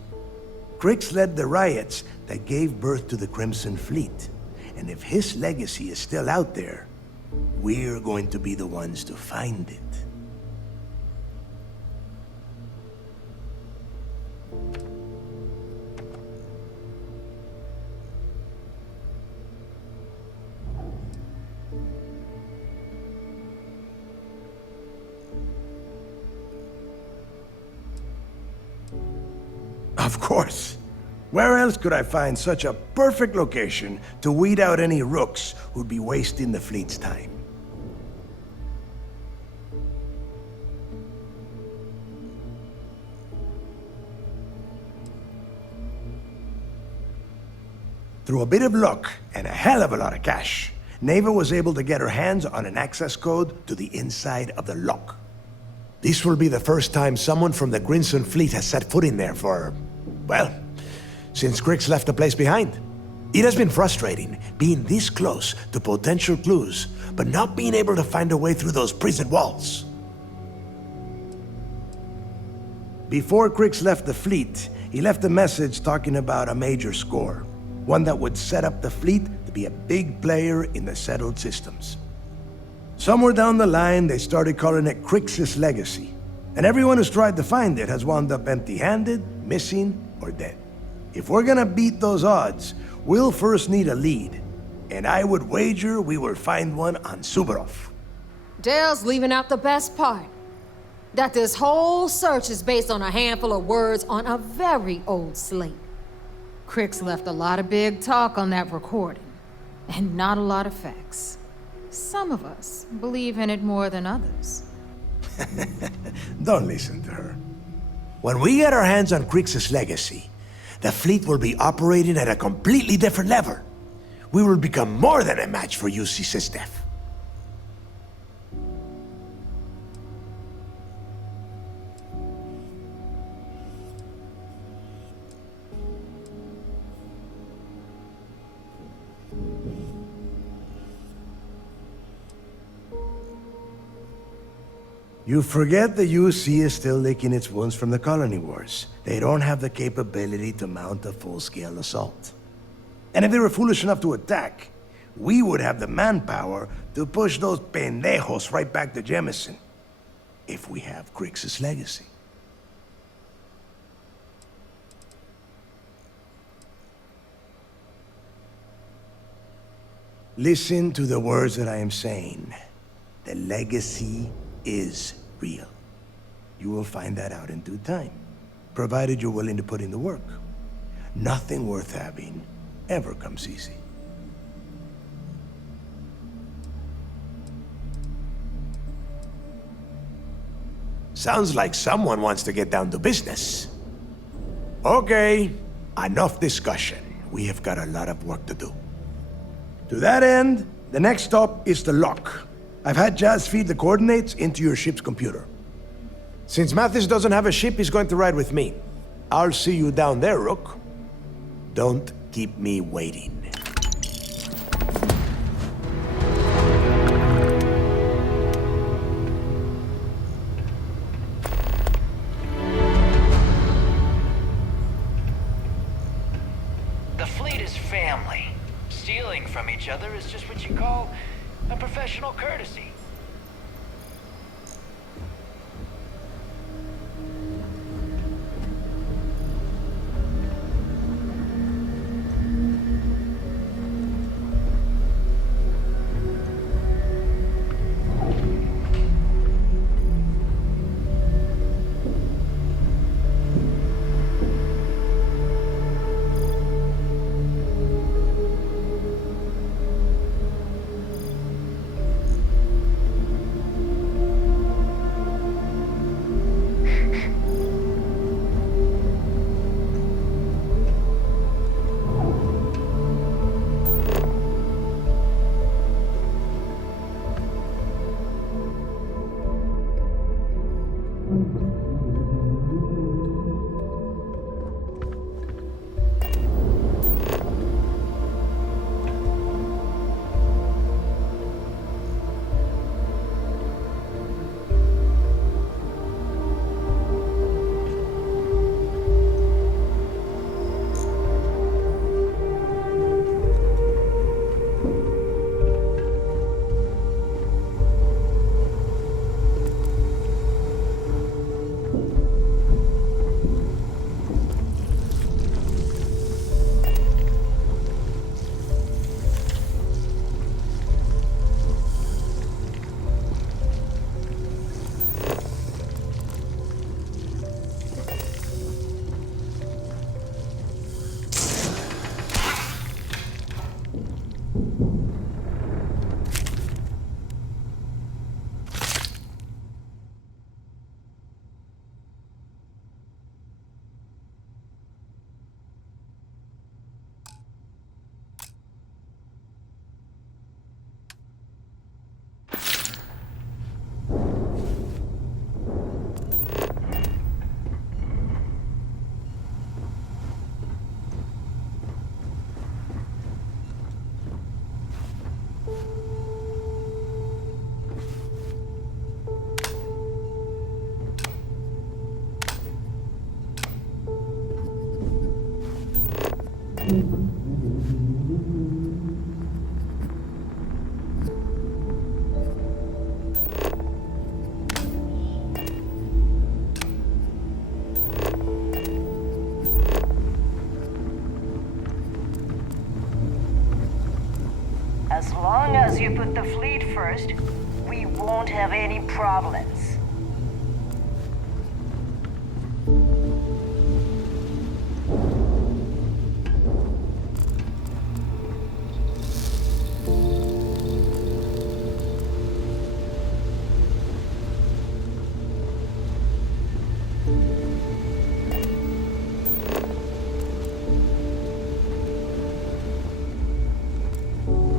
Crix led the riots that gave birth to the Crimson Fleet. And if his legacy is still out there, we're going to be the ones to find it. Of course. Where else could I find such a perfect location to weed out any rooks who'd be wasting the fleet's time? Through a bit of luck and a hell of a lot of cash, Neva was able to get her hands on an access code to the inside of the lock. This will be the first time someone from the Crimson Fleet has set foot in there for, well, since Crix left the place behind. It has been frustrating being this close to potential clues, but not being able to find a way through those prison walls. Before Crix left the fleet, he left a message talking about a major score, one that would set up the fleet to be a big player in the settled systems. Somewhere down the line, they started calling it Crix's legacy, and everyone who's tried to find it has wound up empty-handed, missing, or dead. If we're gonna beat those odds, we'll first need a lead, and I would wager we will find one on Suvorov. Dale's leaving out the best part. That this whole search is based on a handful of words on a very old slate. Crix left a lot of big talk on that recording, and not a lot of facts. Some of us believe in it more than others. Don't listen to her. When we get our hands on Crix's legacy, the fleet will be operating at a completely different level. We will become more than a match for UC SysDef. You forget the UC is still licking its wounds from the colony wars. They don't have the capability to mount a full-scale assault. And if they were foolish enough to attack, we would have the manpower to push those pendejos right back to Jemison. If we have Crix's legacy. Listen to the words that I am saying. The legacy is real. You will find that out in due time, provided you're willing to put in the work. Nothing worth having ever comes easy. Sounds like someone wants to get down to business. Okay, enough discussion. We have got a lot of work to do. To that end, the next stop is the lock. I've had Jazz feed the coordinates into your ship's computer. Since Mathis doesn't have a ship, he's going to ride with me. I'll see you down there, Rook. Don't keep me waiting. The fleet is family. Stealing from each other is just what you call a professional courtesy. As long as you put the fleet first, we won't have any problems.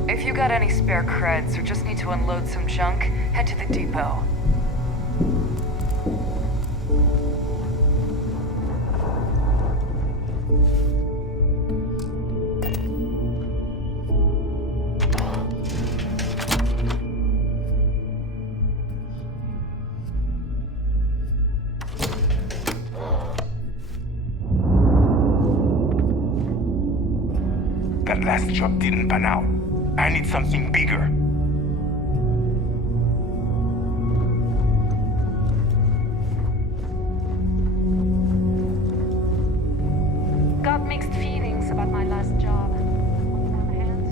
If you got any spare creds or just need to unload some junk, head to the depot. That last job didn't pan out. I need something bigger. Got mixed feelings about my last job. On the one hand,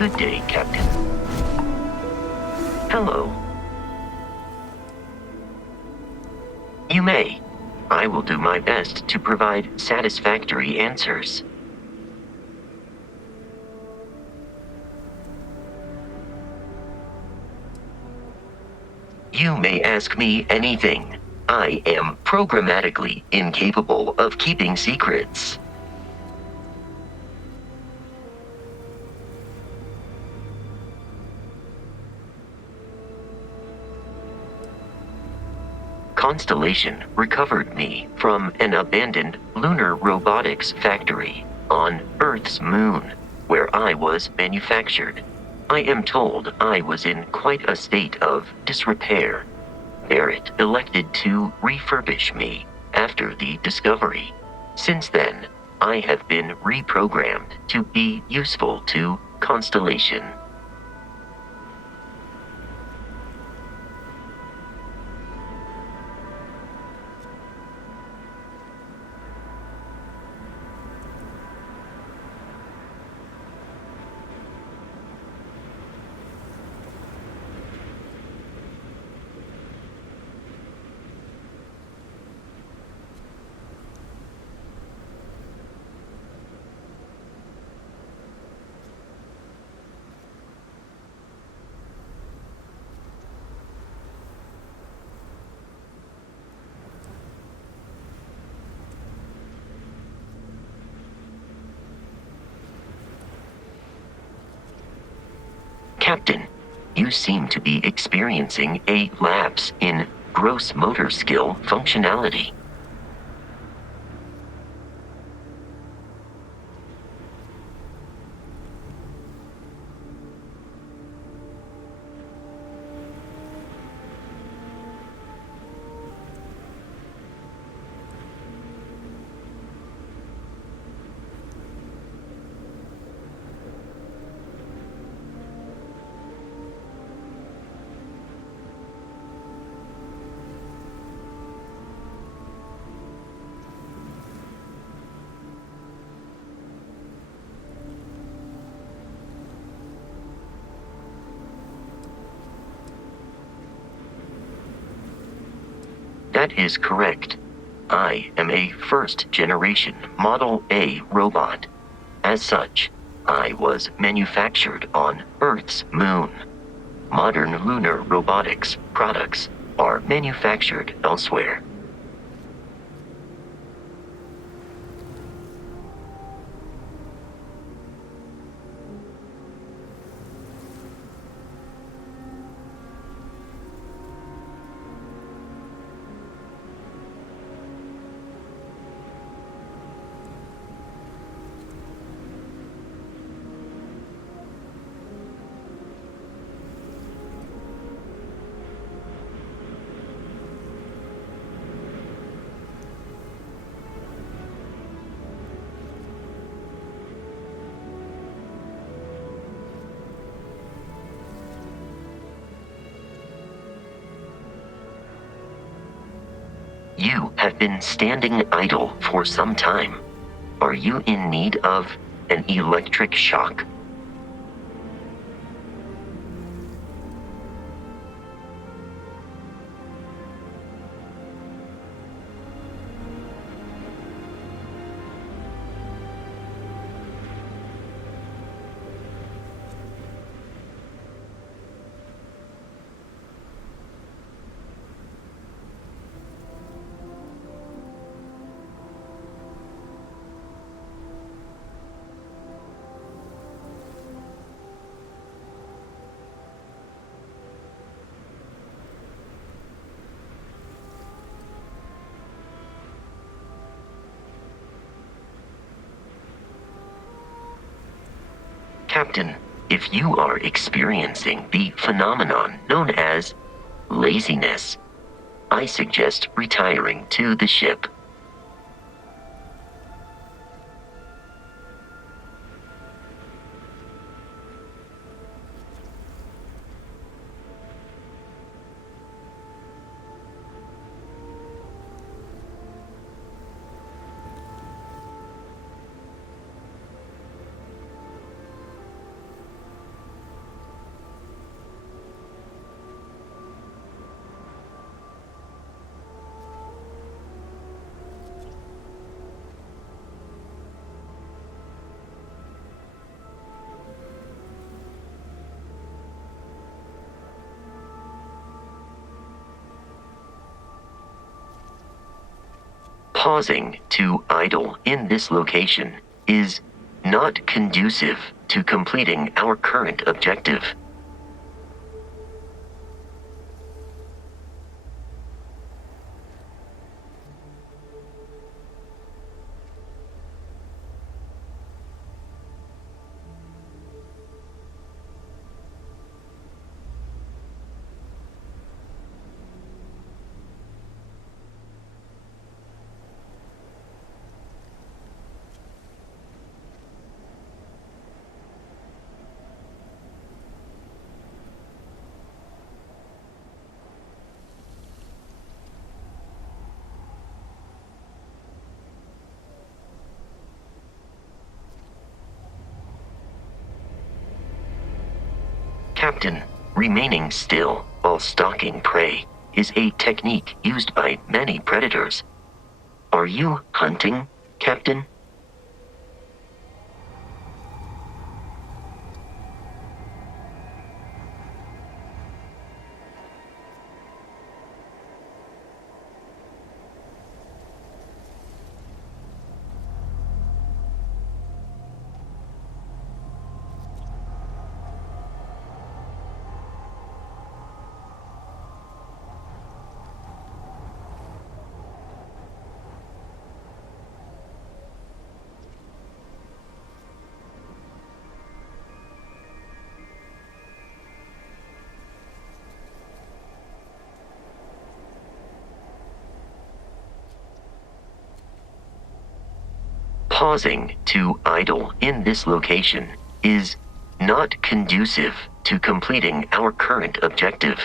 Good day, Captain. Hello. You may. I will do my best to provide satisfactory answers. You may ask me anything. I am programmatically incapable of keeping secrets. Constellation recovered me from an abandoned lunar robotics factory on Earth's moon, where I was manufactured. I am told I was in quite a state of disrepair. Barrett elected to refurbish me after the discovery. Since then, I have been reprogrammed to be useful to Constellation. Captain, you seem to be experiencing a lapse in gross motor skill functionality. That is correct. I am a first-generation Model A robot. As such, I was manufactured on Earth's moon. Modern lunar robotics products are manufactured elsewhere. You have been standing idle for some time. Are you in need of an electric shock? Captain, if you are experiencing the phenomenon known as laziness, I suggest retiring to the ship. Pausing to idle in this location is not conducive to completing our current objective. Captain, remaining still while stalking prey is a technique used by many predators. Are you hunting, Captain? Pausing to idle in this location is not conducive to completing our current objective.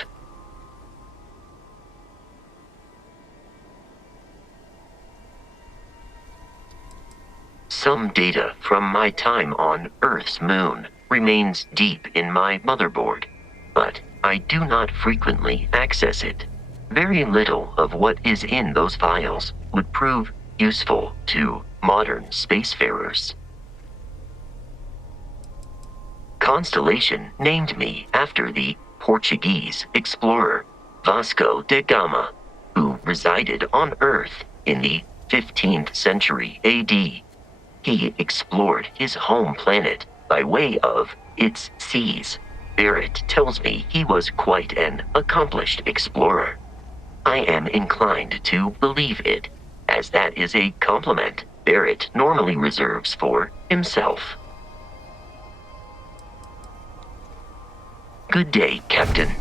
Some data from my time on Earth's moon remains deep in my motherboard, but I do not frequently access it. Very little of what is in those files would prove useful to modern spacefarers. Constellation named me after the Portuguese explorer Vasco da Gama, who resided on Earth in the 15th century AD. He explored his home planet by way of its seas. Barrett tells me he was quite an accomplished explorer. I am inclined to believe it, as that is a compliment Barrett normally reserves for himself. Good day, Captain.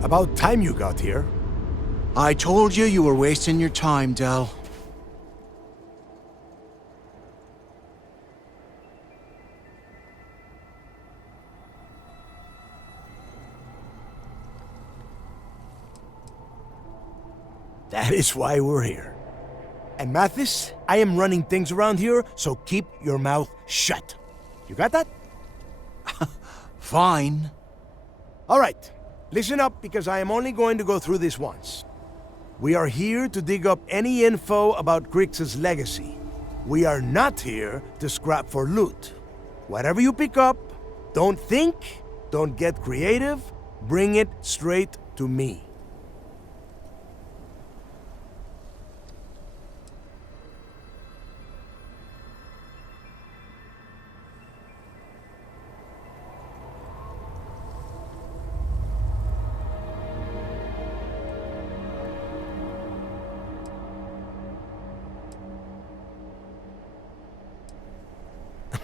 About time you got here. I told you you were wasting your time, Del. That is why we're here. And Mathis, I am running things around here, so keep your mouth shut. You got that? Fine. All right. Listen up, because I am only going to go through this once. We are here to dig up any info about Grix's legacy. We are not here to scrap for loot. Whatever you pick up, don't think, don't get creative, bring it straight to me.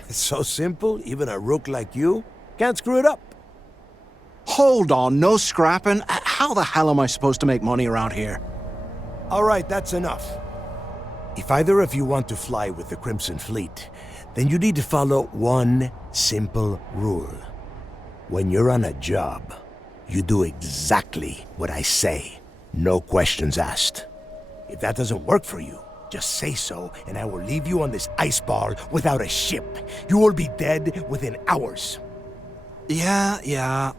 It's so simple, even a rook like you can't screw it up. Hold on, no scrapping? How the hell am I supposed to make money around here? All right, that's enough. If either of you want to fly with the Crimson Fleet, then you need to follow one simple rule. When you're on a job, you do exactly what I say. No questions asked. If that doesn't work for you, just say so, and I will leave you on this ice ball without a ship. You will be dead within hours. Yeah.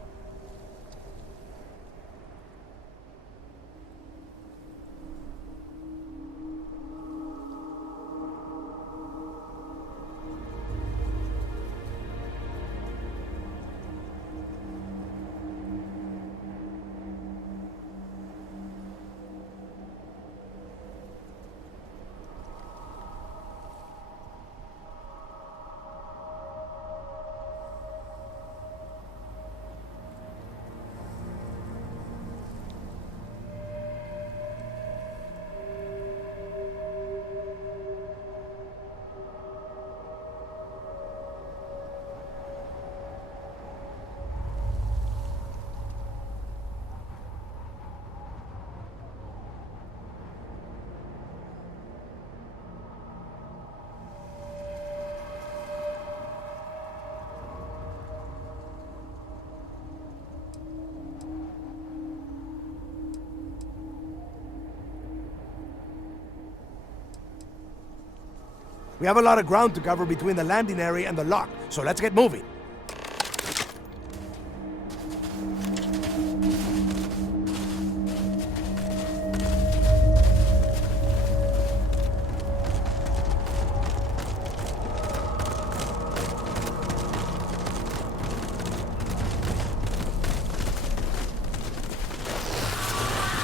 We have a lot of ground to cover between the landing area and the lock, so let's get moving.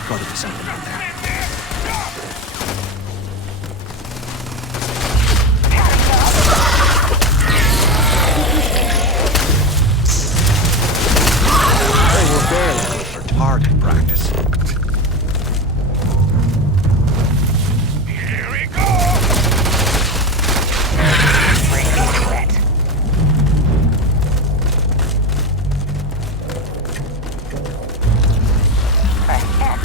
Gotta be something out there. Target practice. Here we go! Bring me to it. For heck.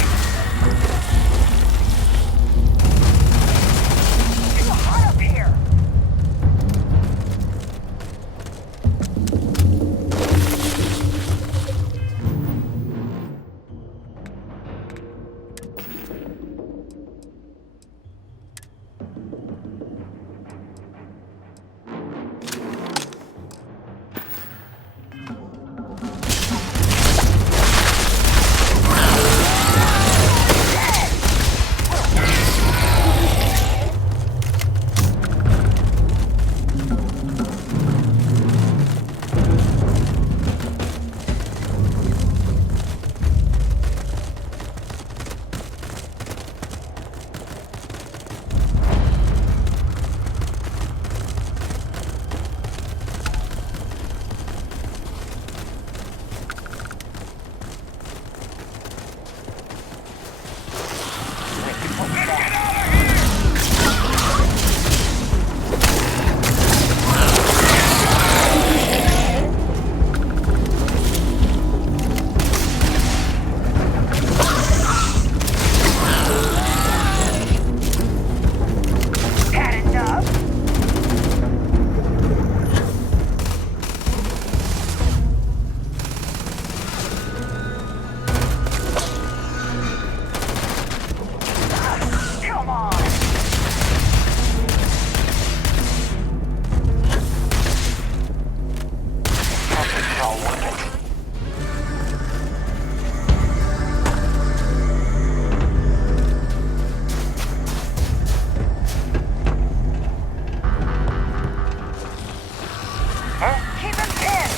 Keep him pinned!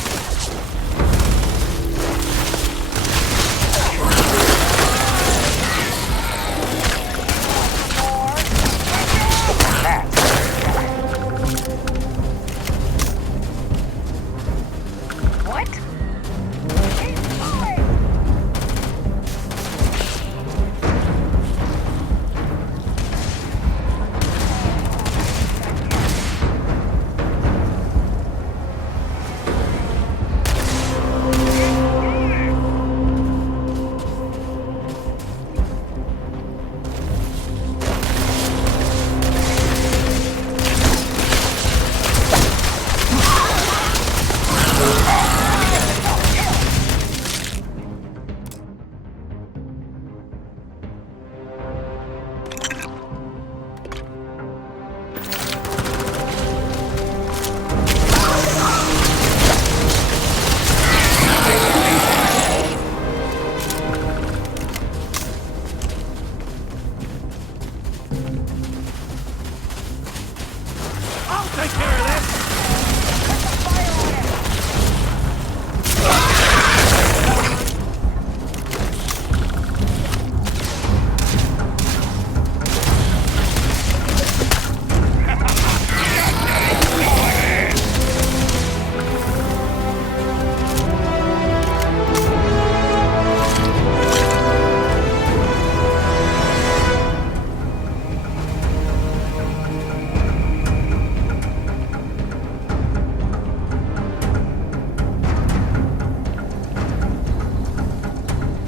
What? I'll take care of this!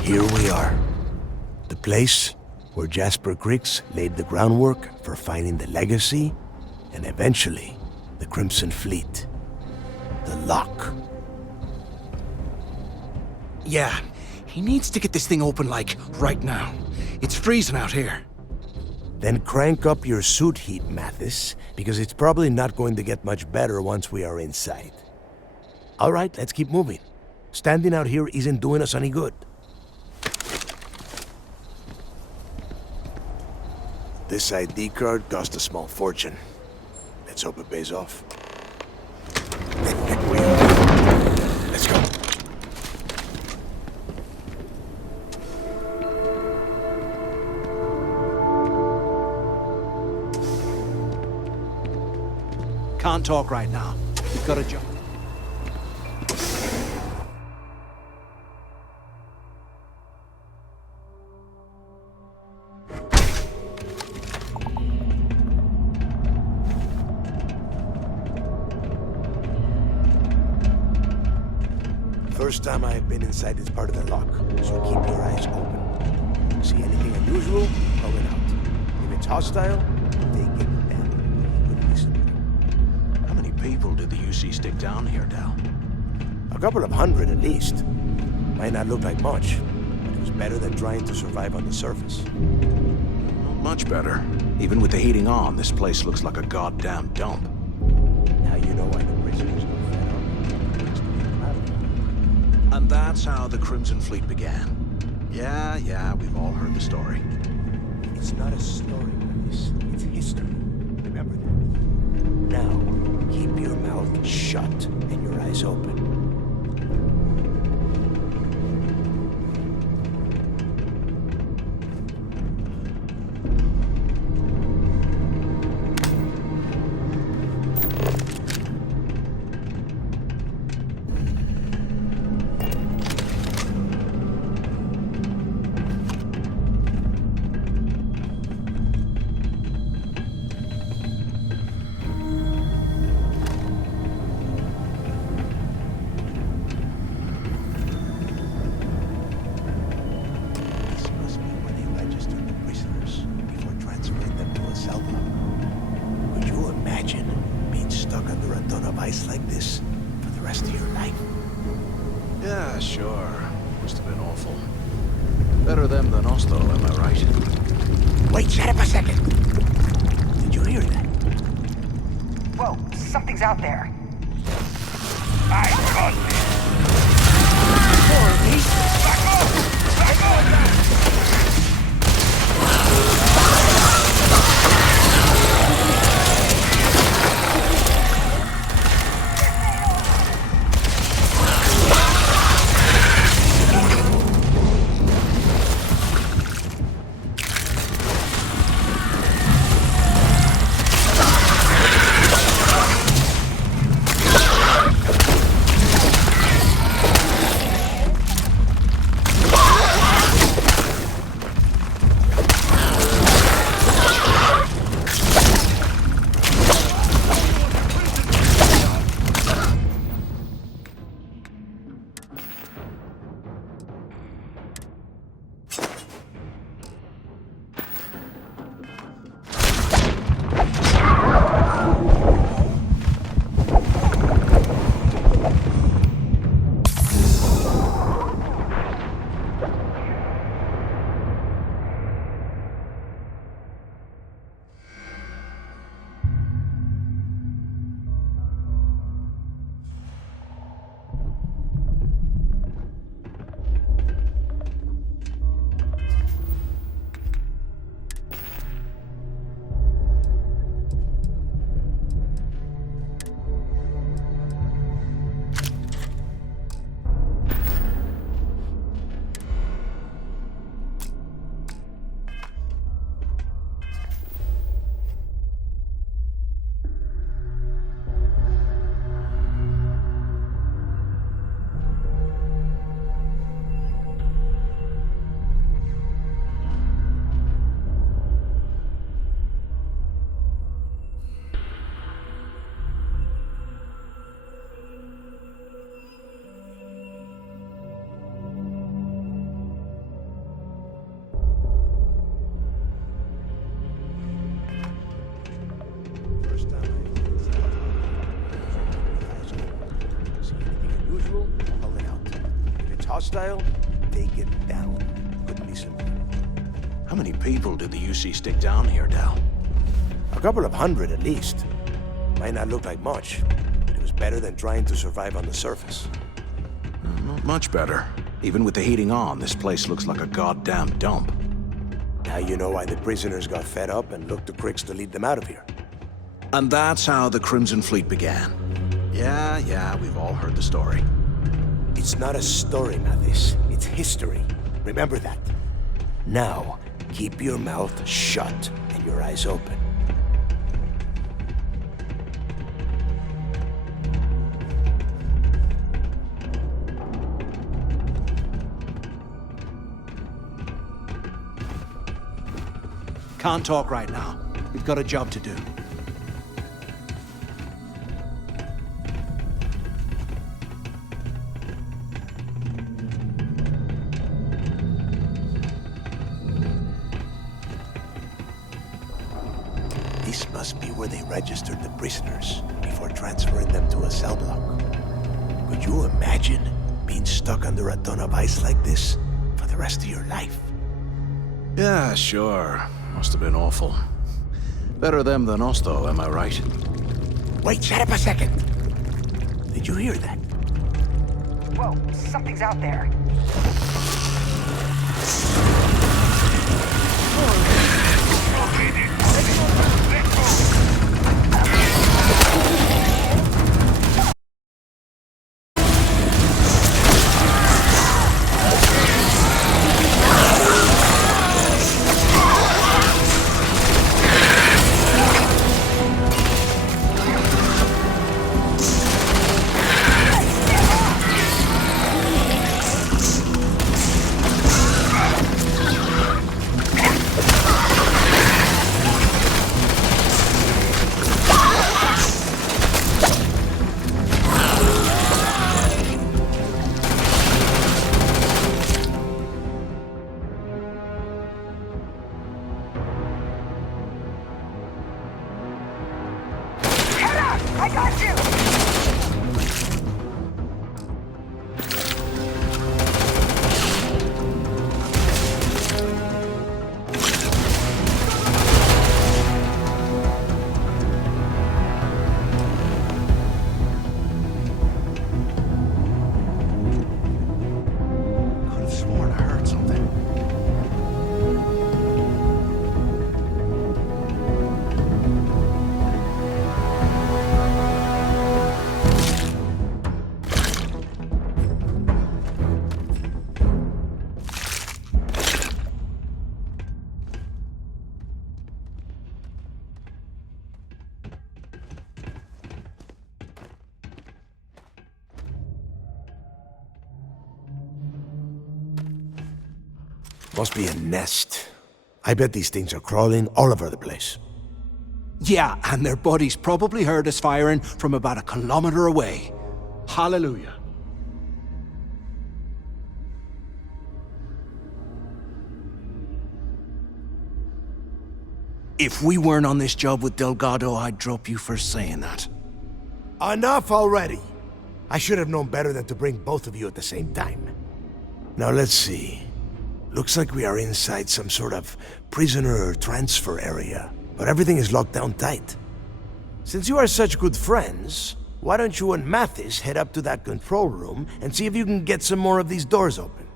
Here we are. The place where Jasper Griggs laid the groundwork for finding the legacy and eventually the Crimson Fleet. The lock. Yeah, he needs to get this thing open, like, right now. It's freezing out here. Then crank up your suit heat, Mathis, because it's probably not going to get much better once we are inside. All right, let's keep moving. Standing out here isn't doing us any good. This ID card cost a small fortune. Let's hope it pays off. Let's go. Can't talk right now. We've got a job. First time I have been inside this part of the lock, so keep your eyes open. See anything unusual, throw it out. If it's hostile, take it down. Good listen. How many people did the UC stick down here, Dal? A couple of hundred at least. Might not look like much, but it was better than trying to survive on the surface. Not much better. Even with the heating on, this place looks like a goddamn dump. Now you know why the prisoners were fed up. And that's how the Crimson Fleet began. Yeah, we've all heard the story. It's not a story, it's history. Remember that. Now, keep your mouth shut and your eyes open. Like this for the rest of your life? Yeah, sure. Must have been awful. Better them than us, though, am I right? Wait, shut up a second. Did you hear that? Whoa, something's out there. I got this. usual, pull it out. If it's hostile, take it down. Couldn't be simpler. How many people did the UC stick down here, Dal? A couple of hundred at least. Might not look like much, but it was better than trying to survive on the surface. Not much better. Even with the heating on, this place looks like a goddamn dump. Now you know why the prisoners got fed up and looked to Crix to lead them out of here. And that's how the Crimson Fleet began. Yeah, we've all heard the story. It's not a story, Mathis. It's history. Remember that. Now, keep your mouth shut and your eyes open. Can't talk right now. We've got a job to do. This must be where they registered the prisoners before transferring them to a cell block. Could you imagine being stuck under a ton of ice like this for the rest of your life? Yeah, sure. Must have been awful. Better them than us, though, am I right? Wait, shut up a second. Did you hear that? Whoa, something's out there. I got you! Could have sworn I heard something. Must be a nest. I bet these things are crawling all over the place. Yeah, and their buddies probably heard us firing from about a kilometer away. Hallelujah. If we weren't on this job with Delgado, I'd drop you for saying that. Enough already! I should have known better than to bring both of you at the same time. Now let's see. Looks like we are inside some sort of prisoner transfer area, but everything is locked down tight. Since you are such good friends, why don't you and Mathis head up to that control room and see if you can get some more of these doors open?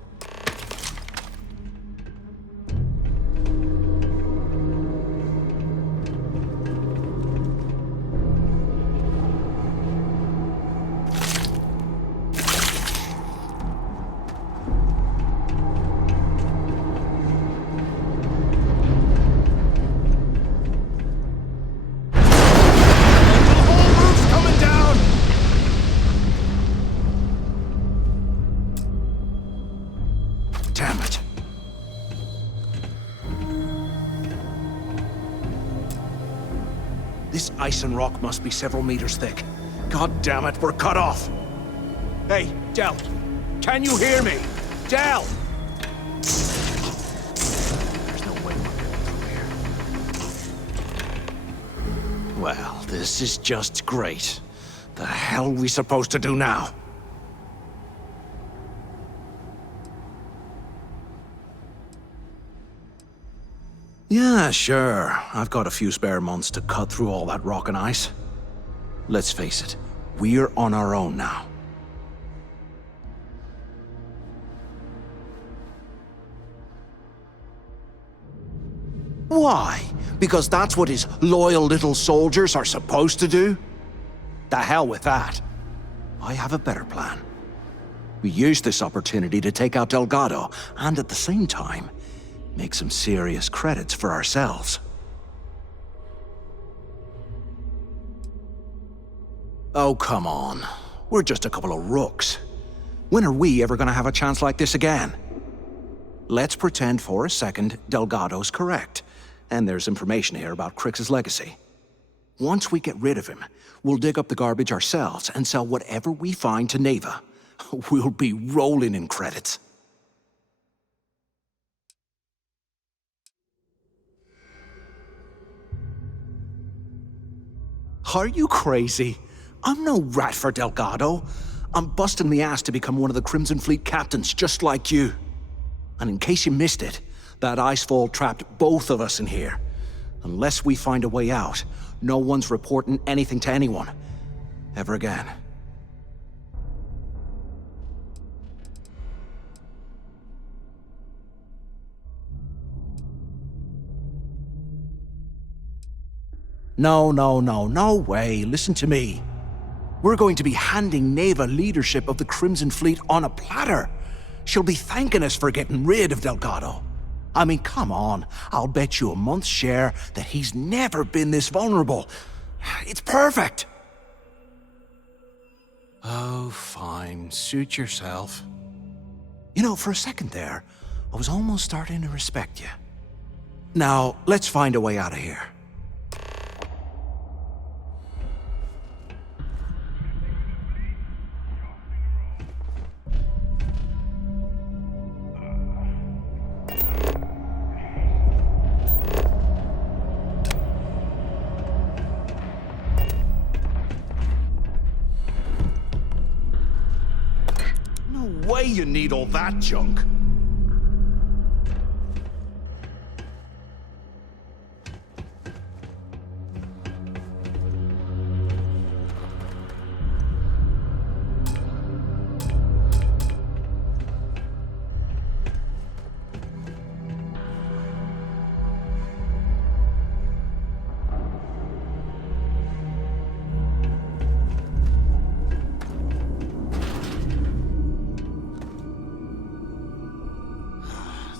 Damn it. This ice and rock must be several meters thick. God damn it, we're cut off. Hey, Del, can you hear me? Del! There's no way we're getting through here. Well, this is just great. The hell are we supposed to do now? Yeah, sure. I've got a few spare months to cut through all that rock and ice. Let's face it, we're on our own now. Why? Because that's what his loyal little soldiers are supposed to do? The hell with that. I have a better plan. We use this opportunity to take out Delgado, and at the same time, make some serious credits for ourselves. Oh, come on. We're just a couple of rooks. When are we ever gonna have a chance like this again? Let's pretend for a second Delgado's correct, and there's information here about Crix's legacy. Once we get rid of him, we'll dig up the garbage ourselves and sell whatever we find to Neva. We'll be rolling in credits. Are you crazy? I'm no rat for Delgado. I'm busting the ass to become one of the Crimson Fleet captains, just like you. And in case you missed it, that icefall trapped both of us in here. Unless we find a way out, no one's reporting anything to anyone. Ever again. No way. Listen to me. We're going to be handing Neva leadership of the Crimson Fleet on a platter. She'll be thanking us for getting rid of Delgado. I mean, come on. I'll bet you a month's share that he's never been this vulnerable. It's perfect. Oh, fine. Suit yourself. You know, for a second there, I was almost starting to respect you. Now, let's find a way out of here. Way you need all that junk.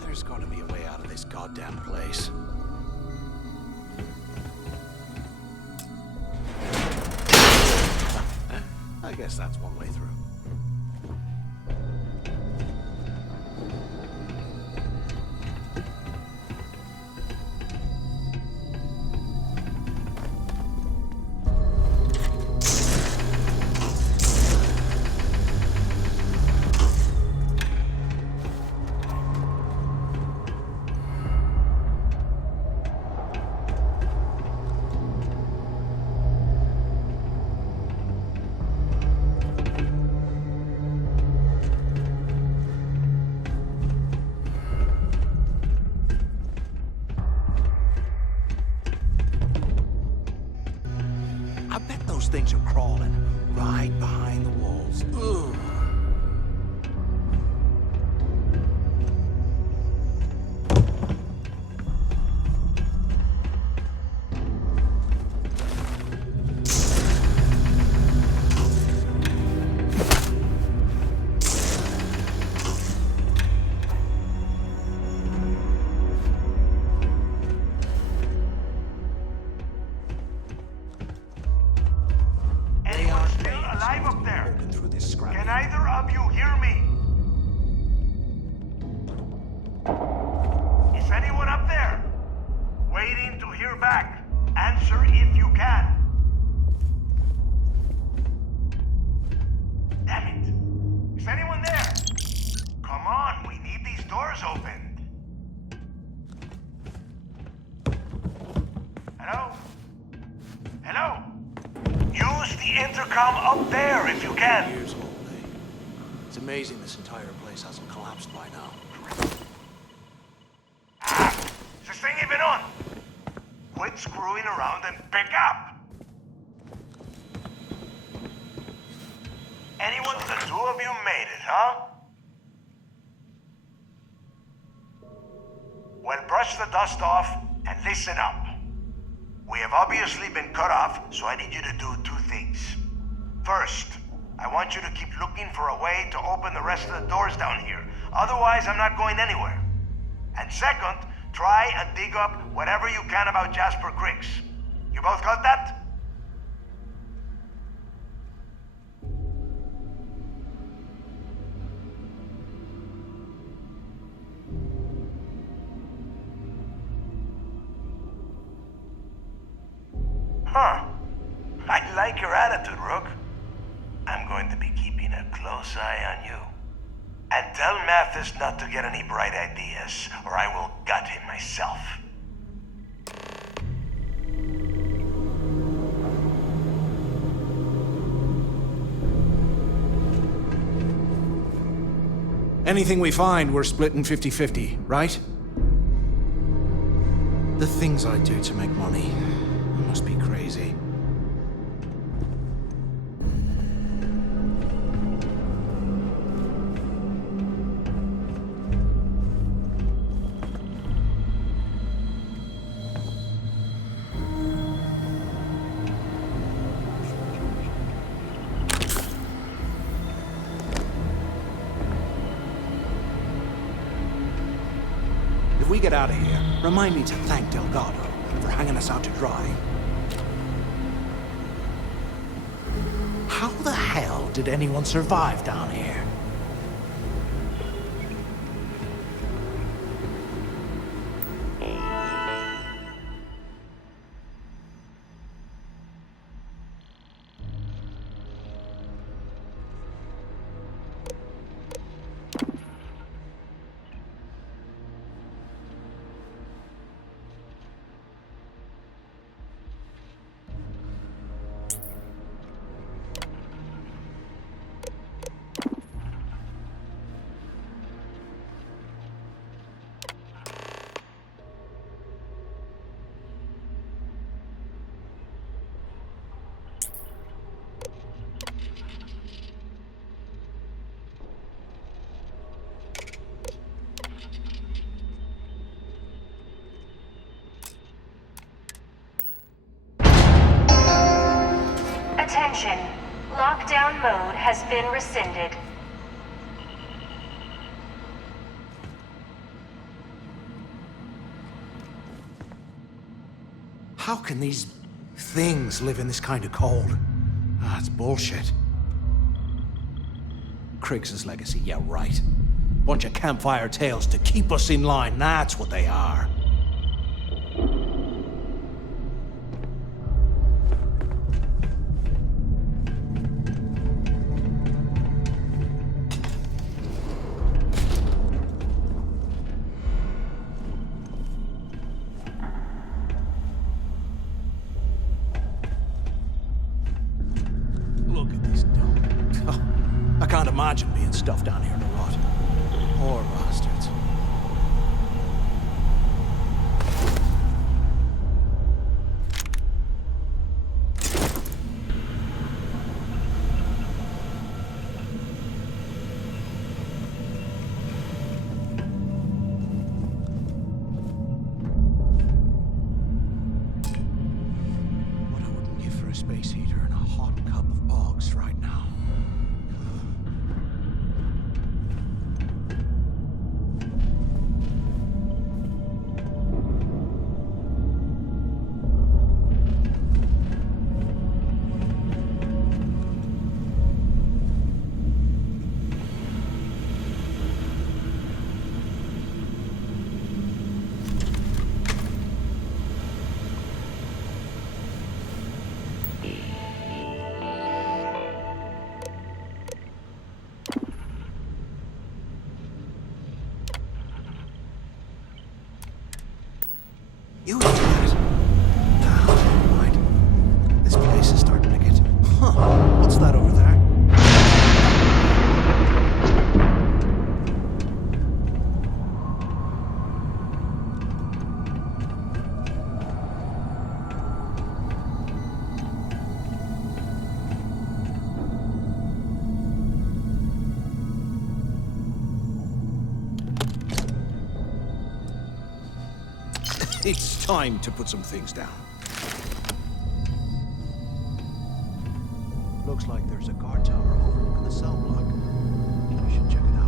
There's gotta be a way out of this goddamn place. I guess that's one way through. I bet those things are crawling right behind the walls. Ugh. Can either of you hear me? Is anyone up there? Waiting to hear back. Answer if you can. Damn it. Is anyone there? Come on, we need these doors opened. Hello? Hello? Use the intercom up there if you can. Years old, eh? It's amazing this entire place hasn't collapsed by now. Is this thing even on? Quit screwing around and pick up! Anyone, the two of you made it, huh? Well, brush the dust off and listen up. We have obviously been cut off, so I need you to do two things. First, I want you to keep looking for a way to open the rest of the doors down here. Otherwise, I'm not going anywhere. And second, try and dig up whatever you can about Jasper Cricks. You both got that? Huh. I like your attitude, Rook. I'm going to be keeping a close eye on you. And tell Mathis not to get any bright ideas, or I will gut him myself. Anything we find, we're splitting 50-50, right? The things I do to make money. I must be crazy. If we get out of here, remind me to thank Delgado for hanging us out to dry. How the hell did anyone survive down here? Attention. Lockdown mode has been rescinded. How can these things live in this kind of cold? It's bullshit. Kriggs' legacy, yeah, right. Bunch of campfire tales to keep us in line, that's what they are. Look at this dump. I can't imagine being stuffed down here to rot. Poor bastards. What I wouldn't give for a space heater and a hot cup of bogs right now. You did that. Never mind. This place is starting to get... Huh. What's that over there? It's time to put some things down. Looks like there's a guard tower overlooking the cell block. I should check it out.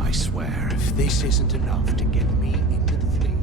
I swear, if this isn't enough to get me into the fleet.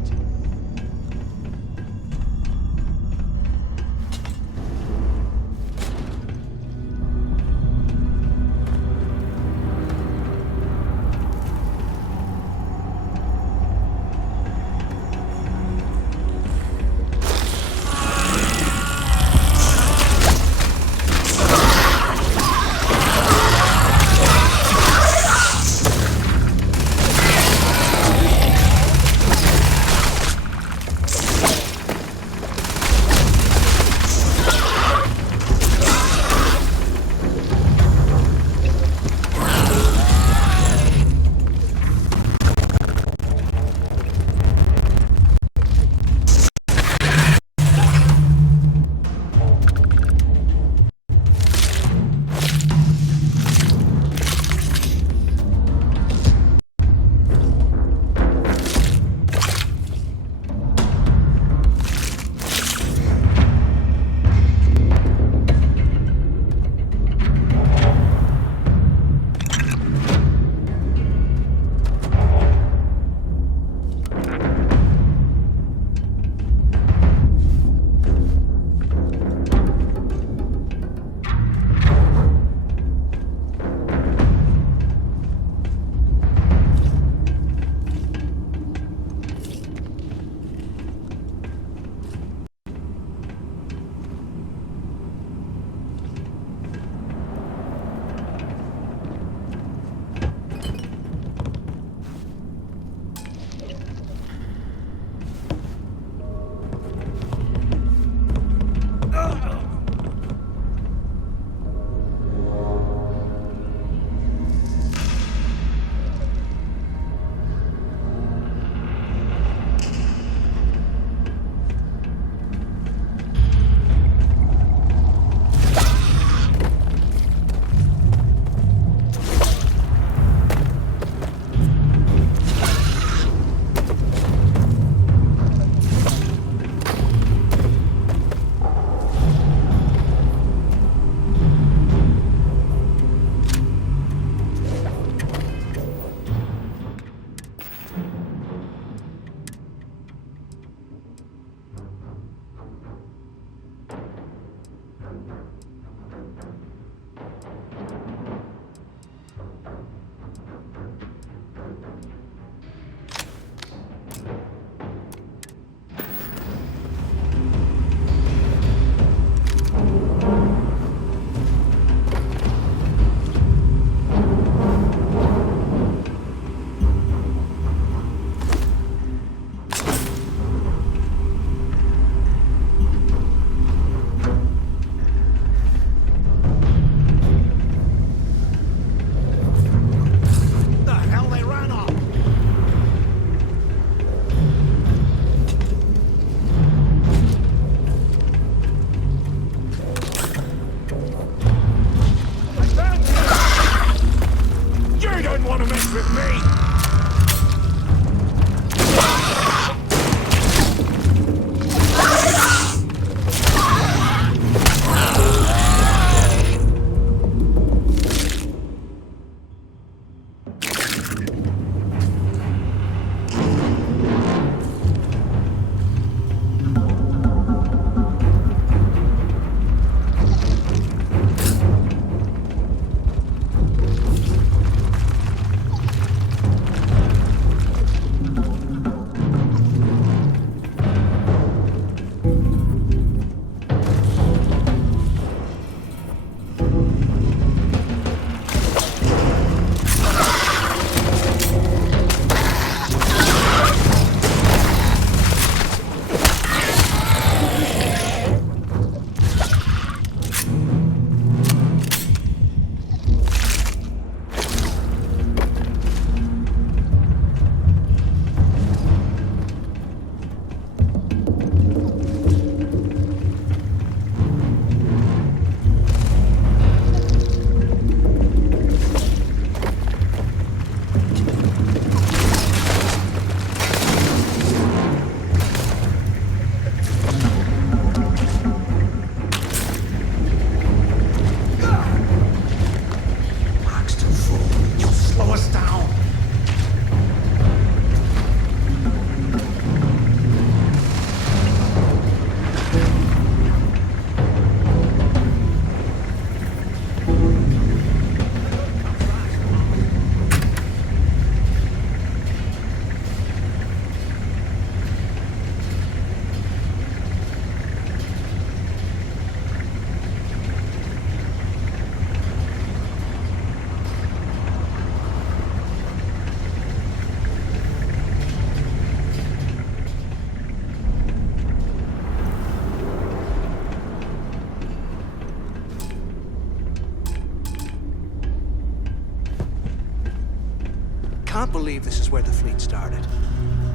can't believe this is where the fleet started.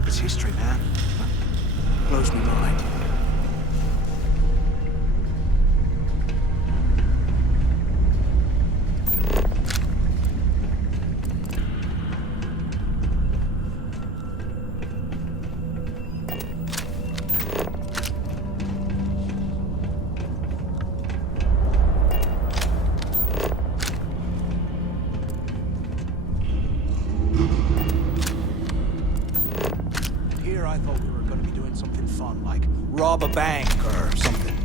It's history, man. Blows me mind. Here I thought we were going to be doing something fun, like rob a bank or something.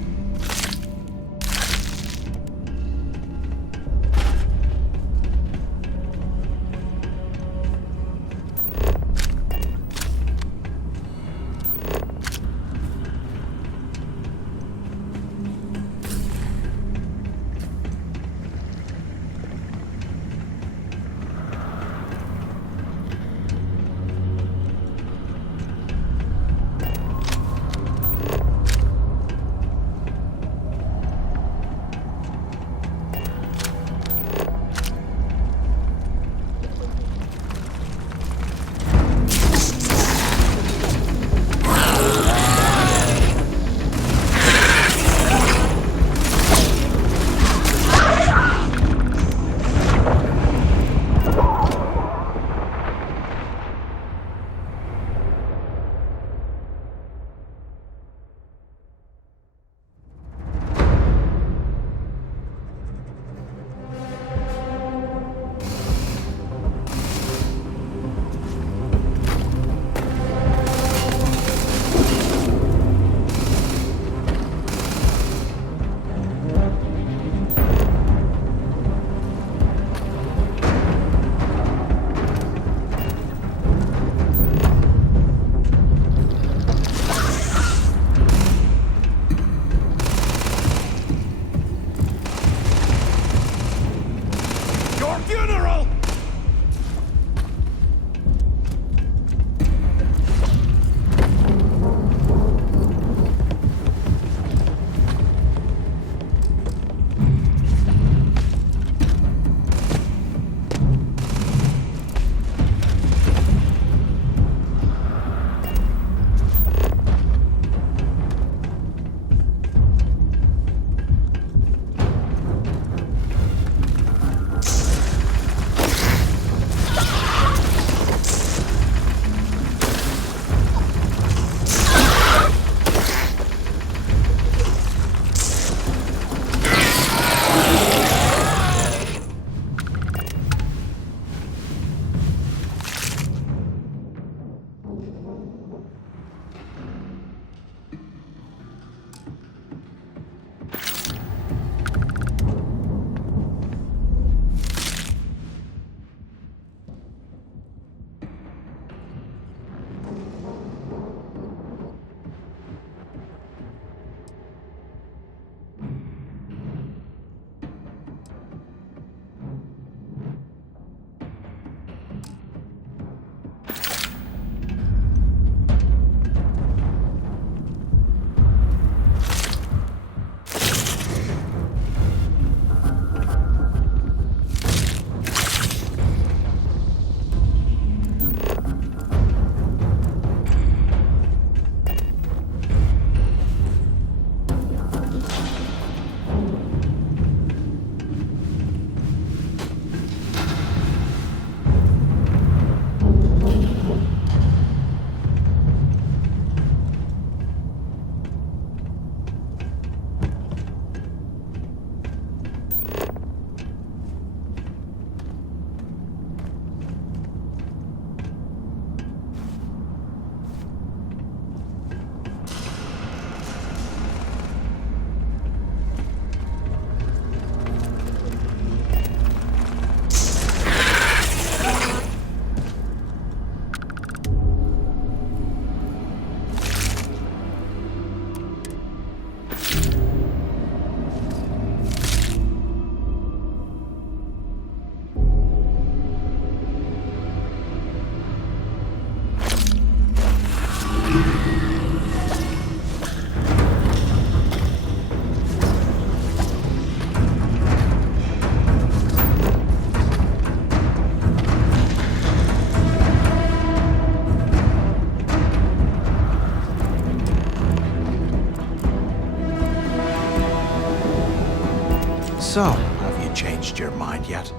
So, have you changed your mind yet?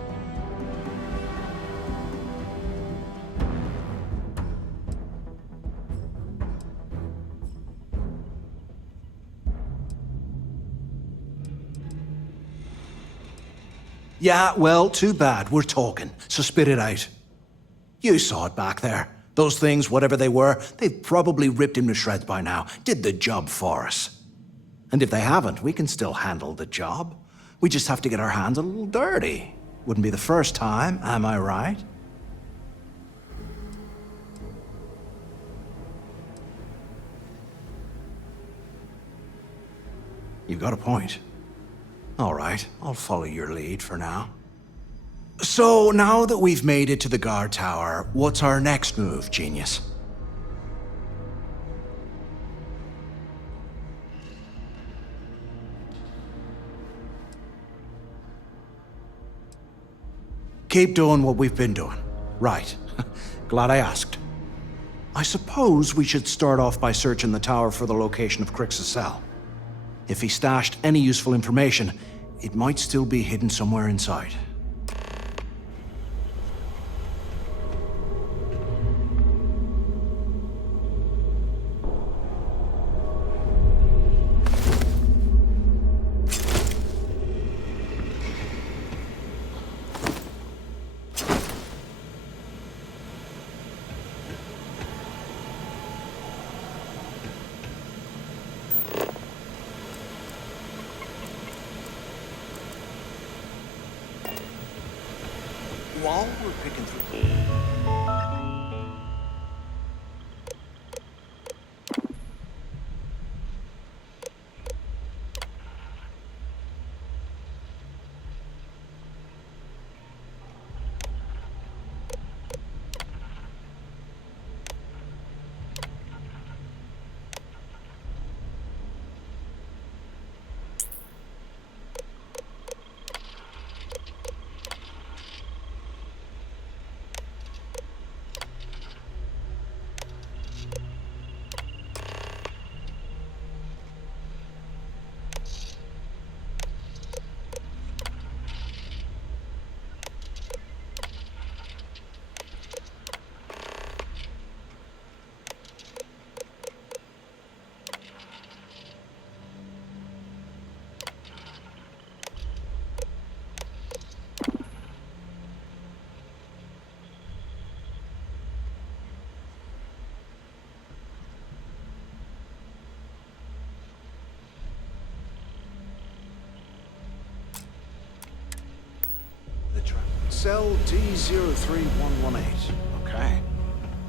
Yeah, well, too bad. We're talking, so spit it out. You saw it back there. Those things, whatever they were, they've probably ripped him to shreds by now. Did the job for us. And if they haven't, we can still handle the job. We just have to get our hands a little dirty. Wouldn't be the first time, am I right? You got a point. All right, I'll follow your lead for now. So, now that we've made it to the guard tower, what's our next move, genius? Keep doing what we've been doing. Right. Glad I asked. I suppose we should start off by searching the tower for the location of Crix's cell. If he stashed any useful information, it might still be hidden somewhere inside. While we're picking through... Cell D03118. Okay.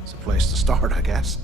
It's a place to start, I guess.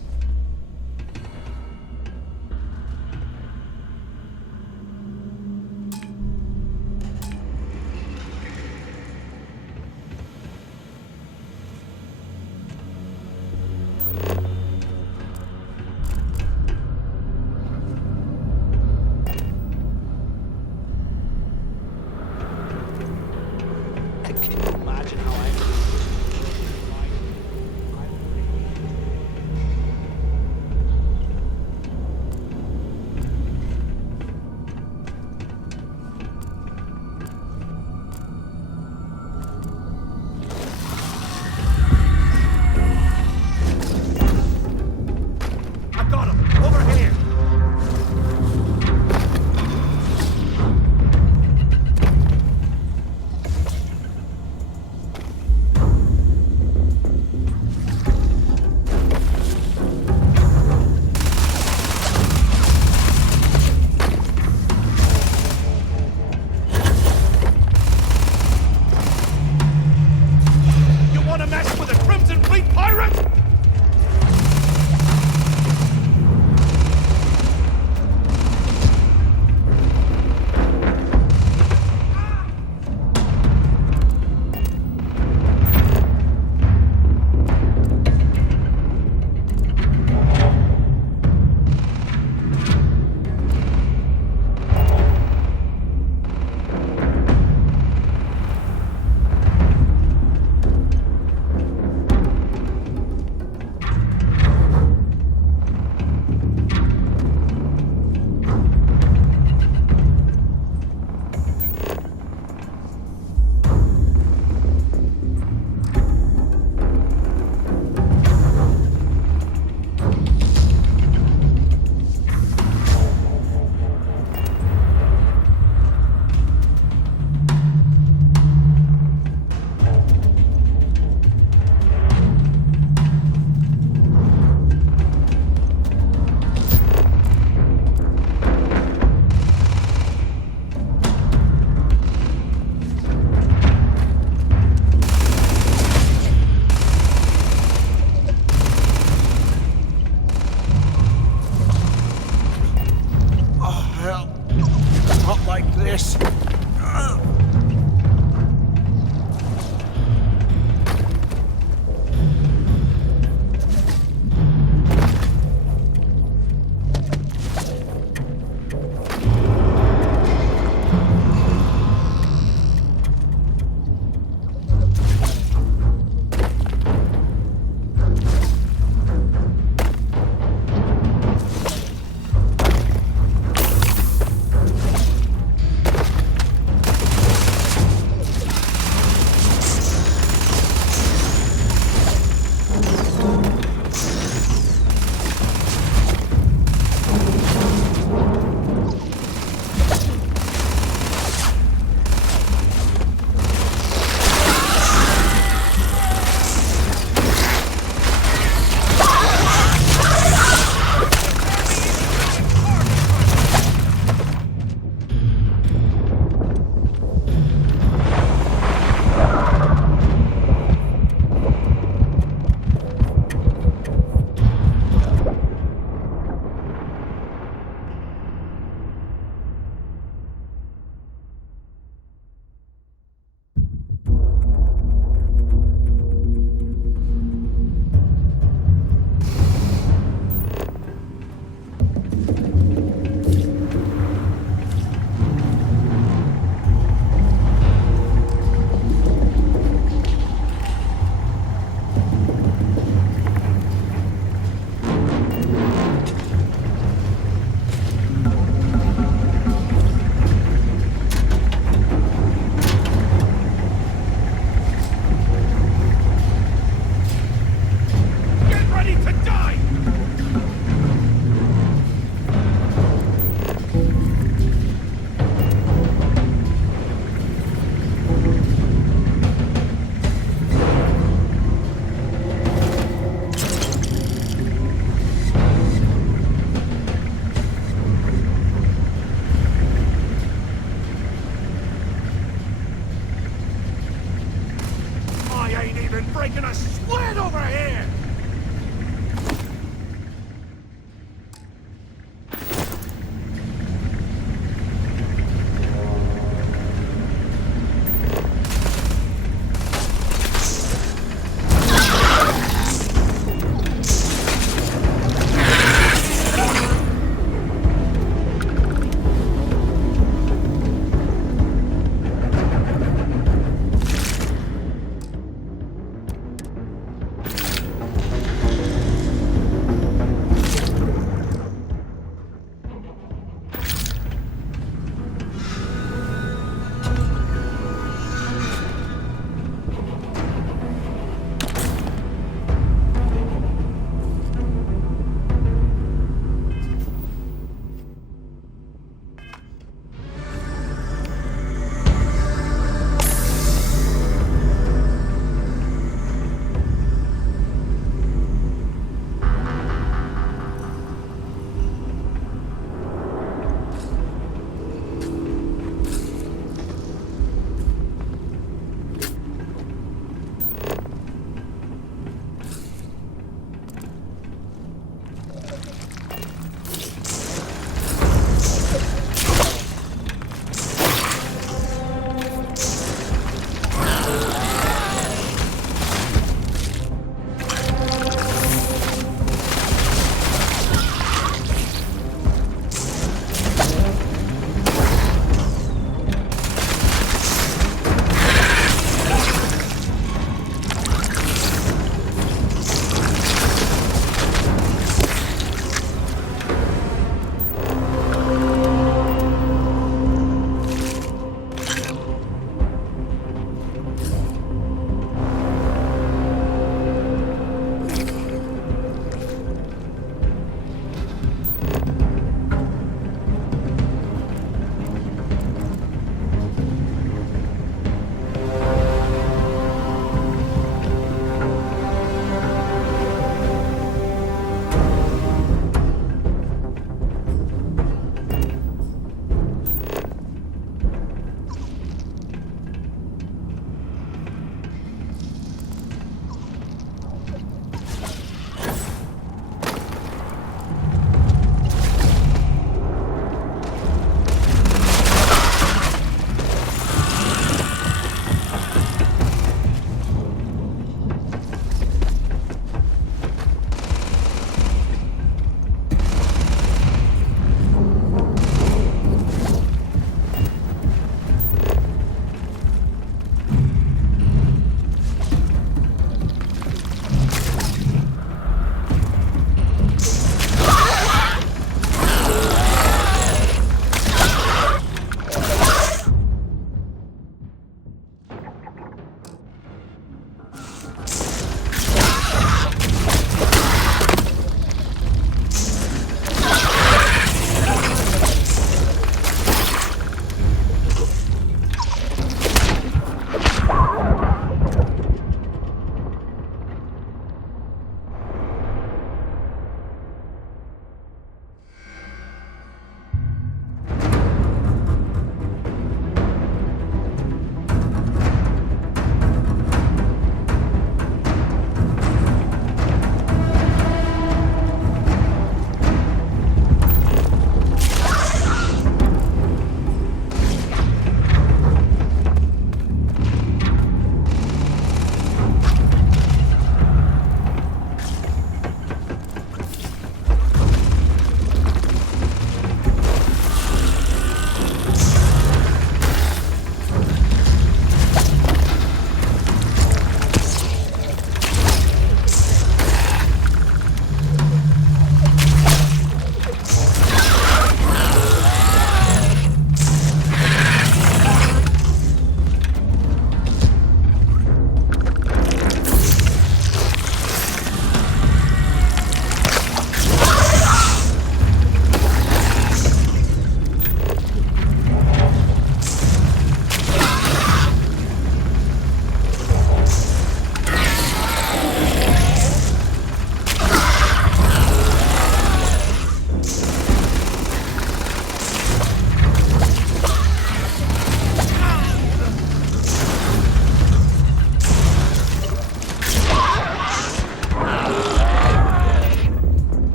even breaking a sweat over here!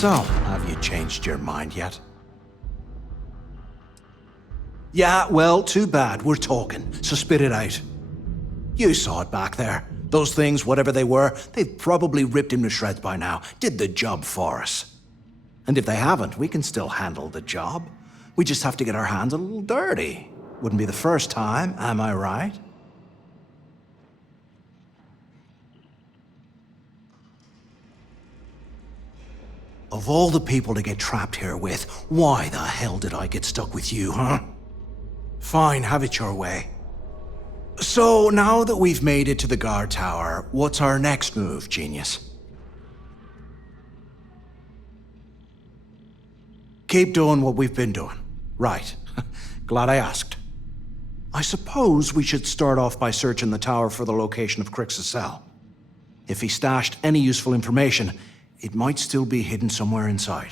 So, have you changed your mind yet? Yeah, well, too bad. We're talking, so spit it out. You saw it back there. Those things, whatever they were, they've probably ripped him to shreds by now. Did the job for us. And if they haven't, we can still handle the job. We just have to get our hands a little dirty. Wouldn't be the first time, am I right? Of all the people to get trapped here with, why the hell did I get stuck with you, huh? Fine, have it your way. So, now that we've made it to the guard tower, what's our next move, genius? Keep doing what we've been doing. Right. Glad I asked. I suppose we should start off by searching the tower for the location of Crix's cell. If he stashed any useful information, it might still be hidden somewhere inside.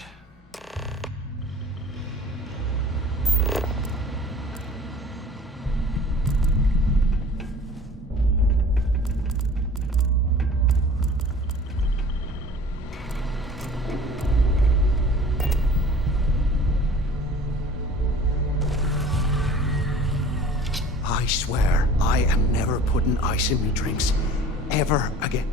I swear, I am never putting ice in me drinks. Ever again.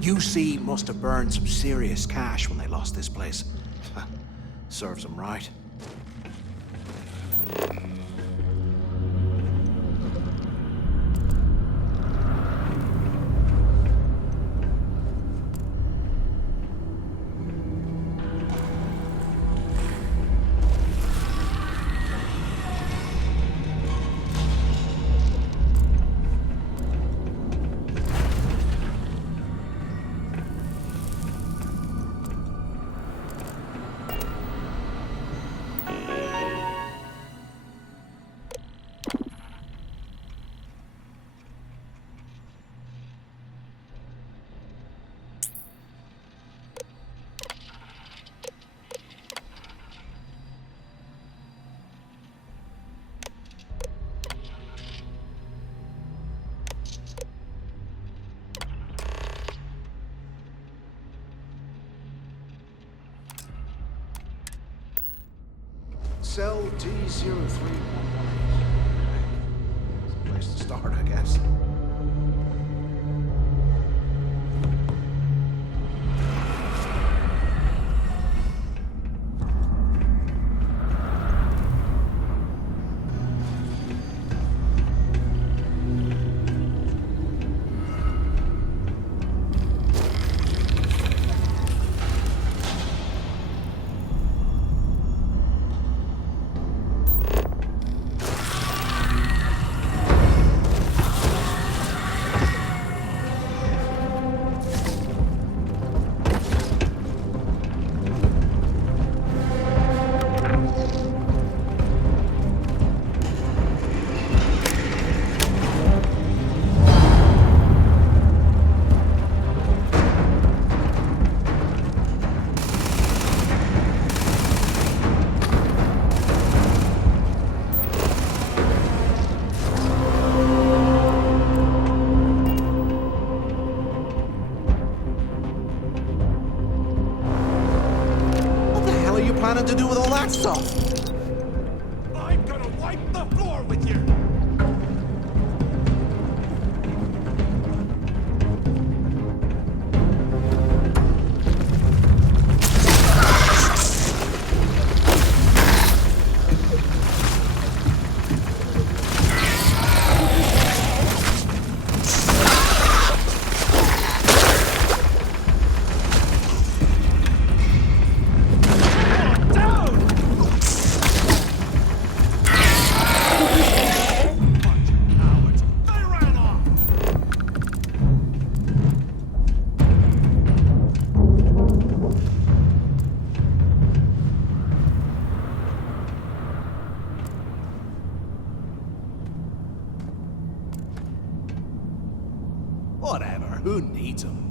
UC must have burned some serious cash when they lost this place. Serves them right. Cell D0311. It's a place to start, I guess. Planning to do with all that stuff? I'm gonna wipe the floor with you! Who needs them?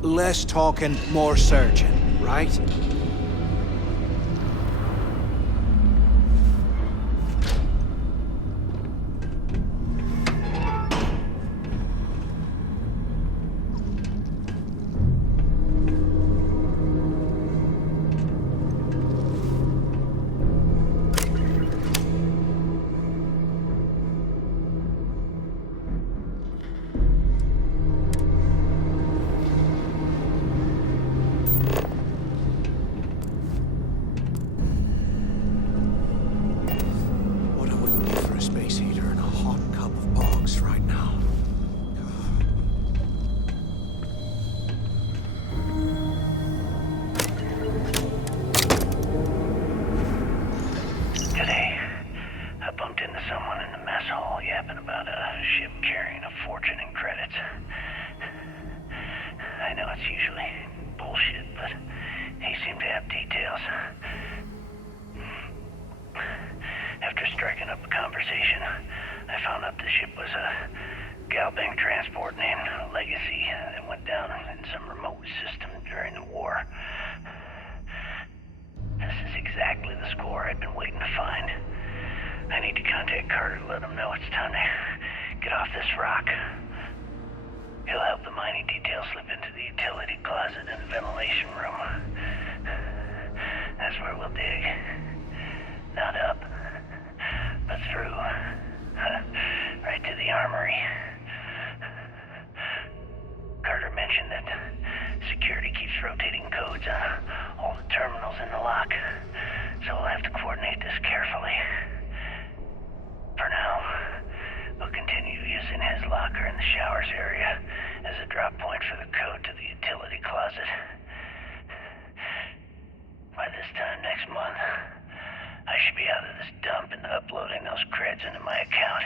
Less talking, more searching, right? What I wouldn't give for a space heater and a hot cup of bogs right now. Today, I bumped into someone in the mess hall yapping about a ship carrying a fortune in credits. I know it's usually bullshit, but he seemed to have details. After striking up a conversation, I found out the ship was a Galbank transport named Legacy that went down in some remote system during the war. This is exactly the score I'd been waiting to find. I need to contact Carter to let him know it's time to get off this rock. He'll help the mining detail slip into the utility closet in the ventilation room. That's where we'll dig. Not up, but through. Right to the armory. Carter mentioned that security keeps rotating codes on all the terminals in the lock, so we'll have to coordinate this carefully. For now, we'll continue using his locker in the showers area as a drop point for the code to the utility closet. By this time next month, I should be out of this dump and uploading those creds into my account.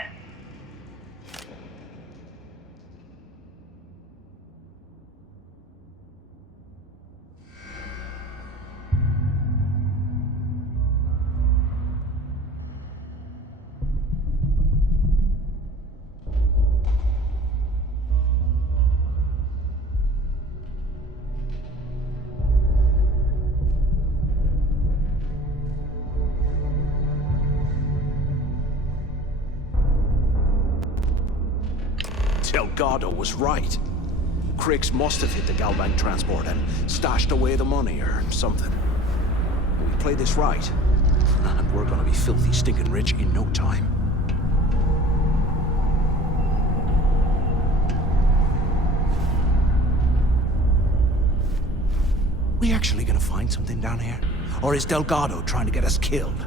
Delgado was right. Cricks must have hit the Galbank transport and stashed away the money or something. We play this right, and we're gonna be filthy stinking rich in no time. We actually gonna find something down here? Or is Delgado trying to get us killed?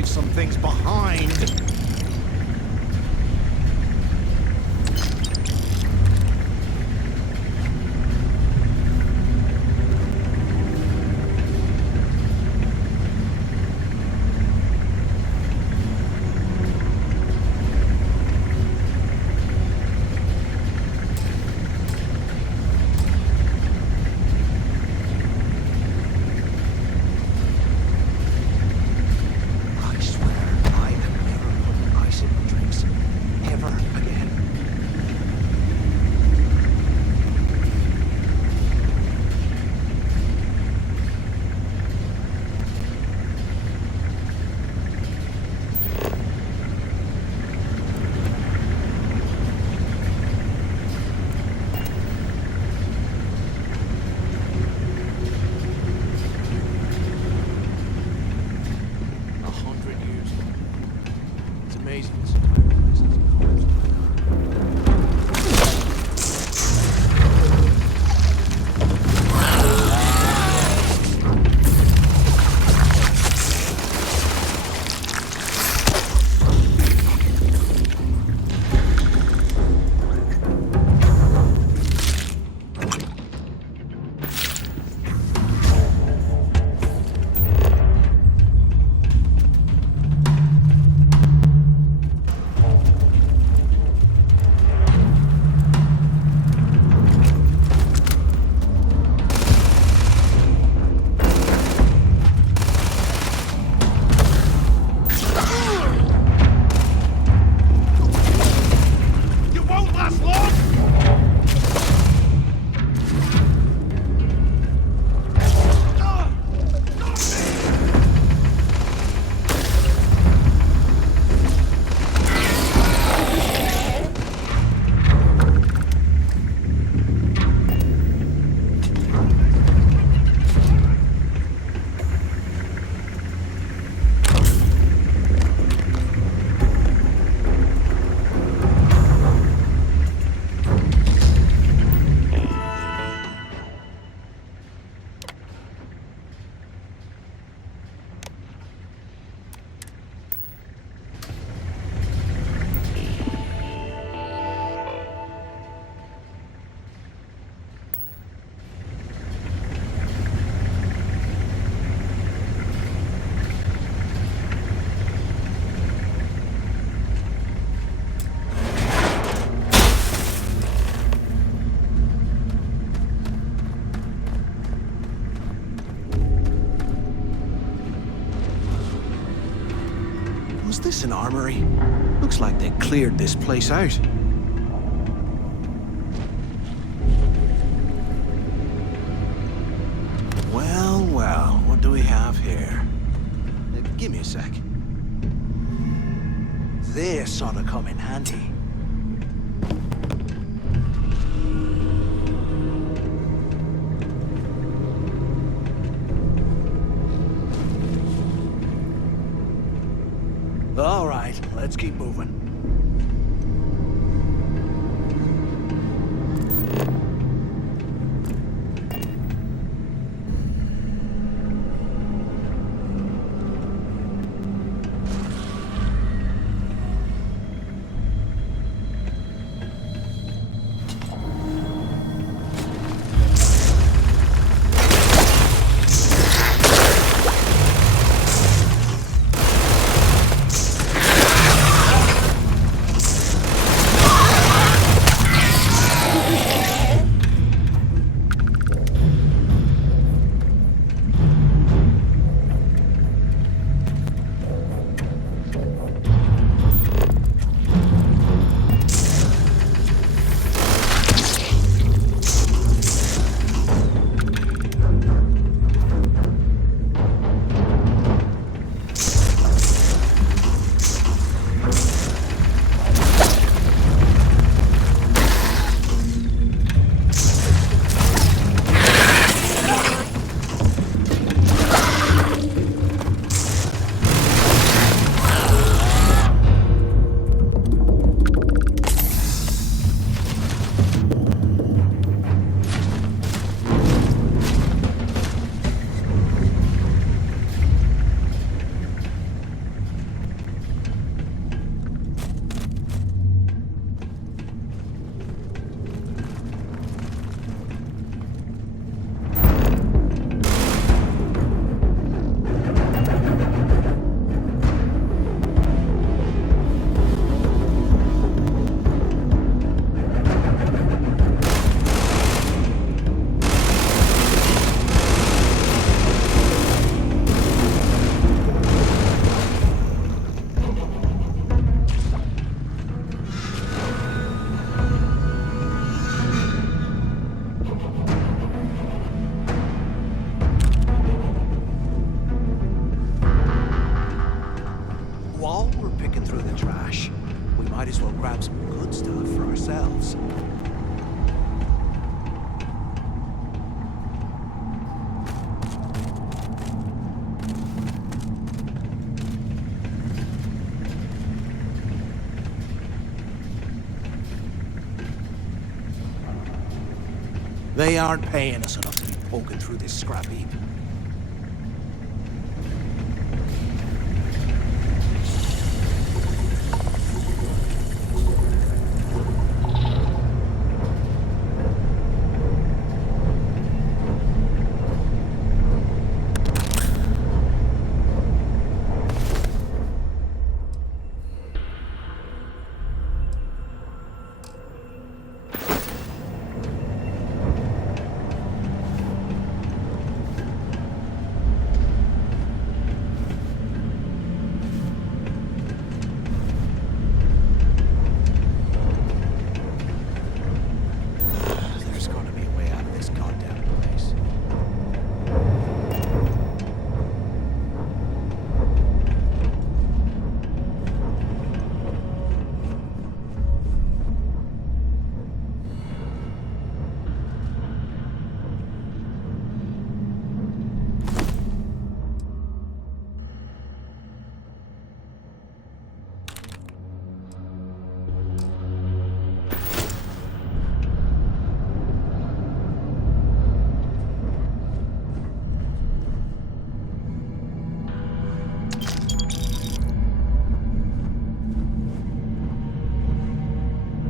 leave some things behind. Was this an armory? Looks like they cleared this place out. Well, well, what do we have here? Give me a sec. This ought to come in handy. All right, let's keep moving. They aren't paying us enough to be poking through this scrap heap. There's gotta be a way out of this goddamn place.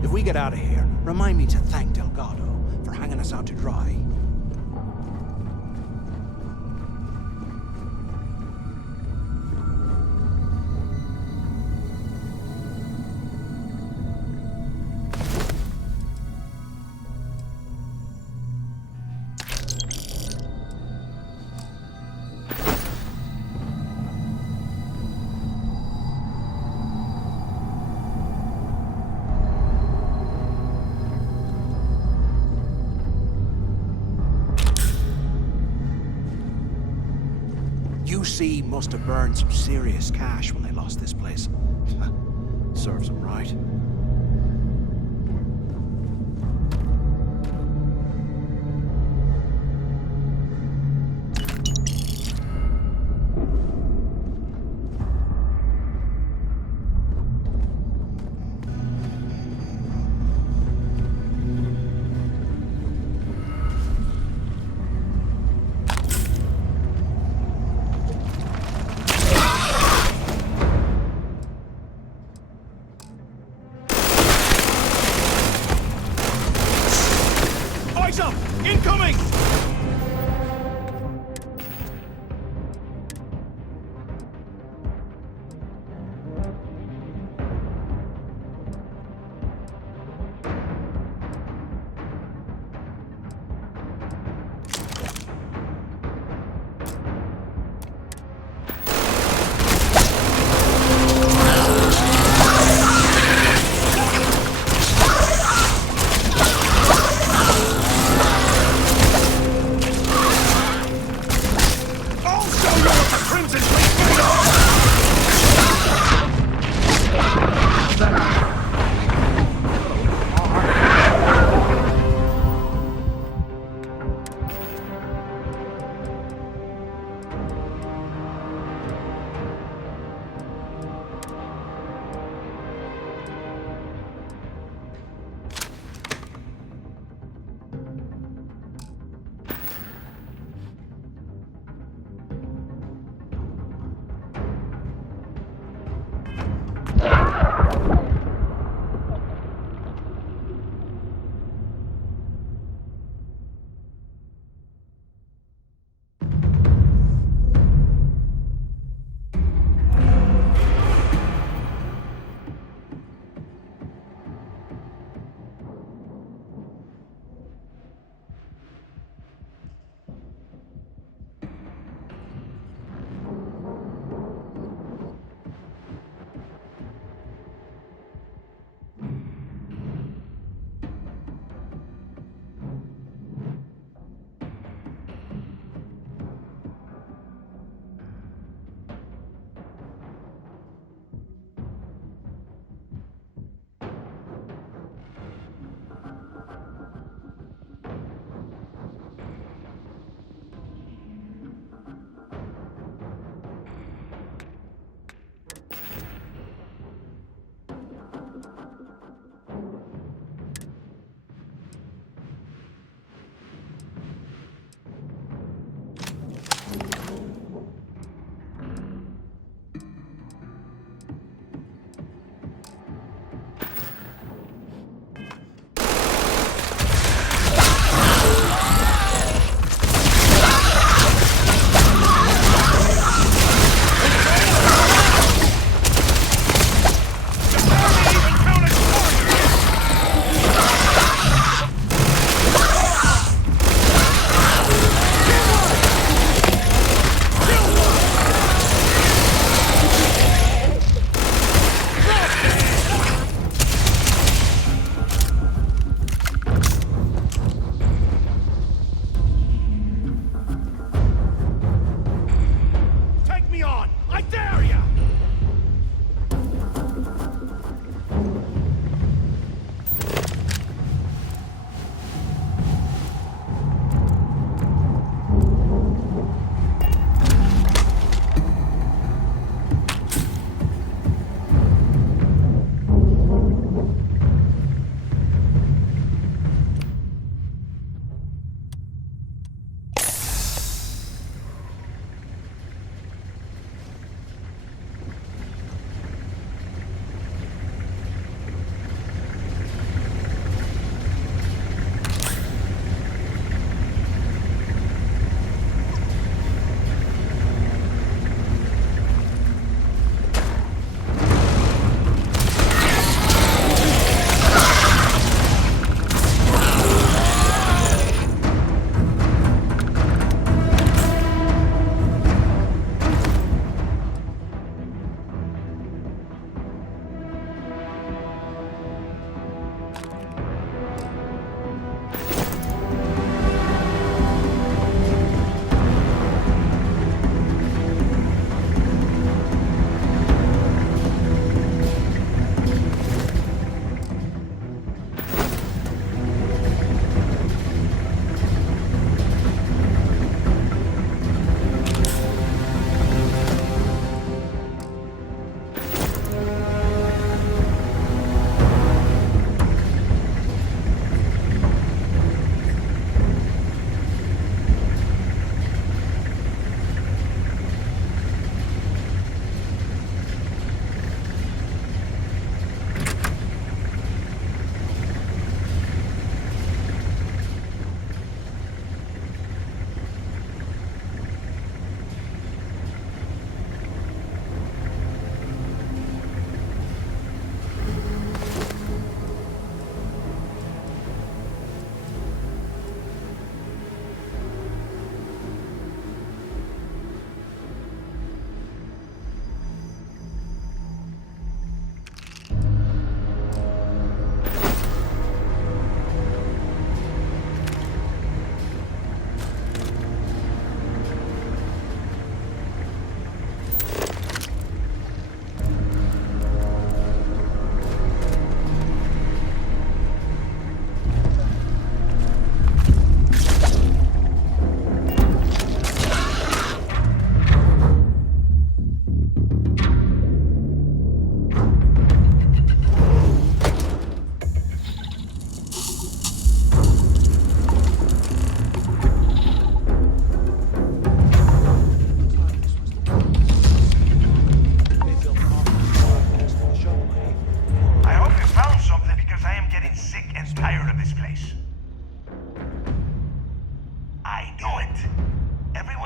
If we get out of here, remind me to thank Delgado for hanging us out to dry. UC must have burned some serious cash when they lost this place. Serves them right.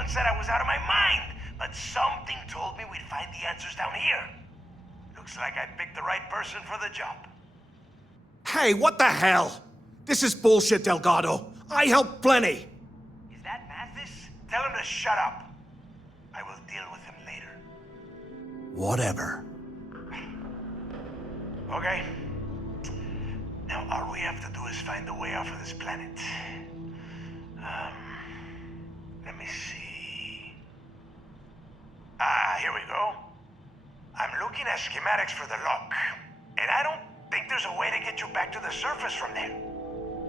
Everyone said I was out of my mind, but something told me we'd find the answers down here. Looks like I picked the right person for the job. Hey, what the hell? This is bullshit, Delgado. I helped plenty. Is that Mathis? Tell him to shut up. I will deal with him later. Whatever. Okay. Now all we have to do is find a way off of this planet. Let me see. Here we go. I'm looking at schematics for the lock, and I don't think there's a way to get you back to the surface from there.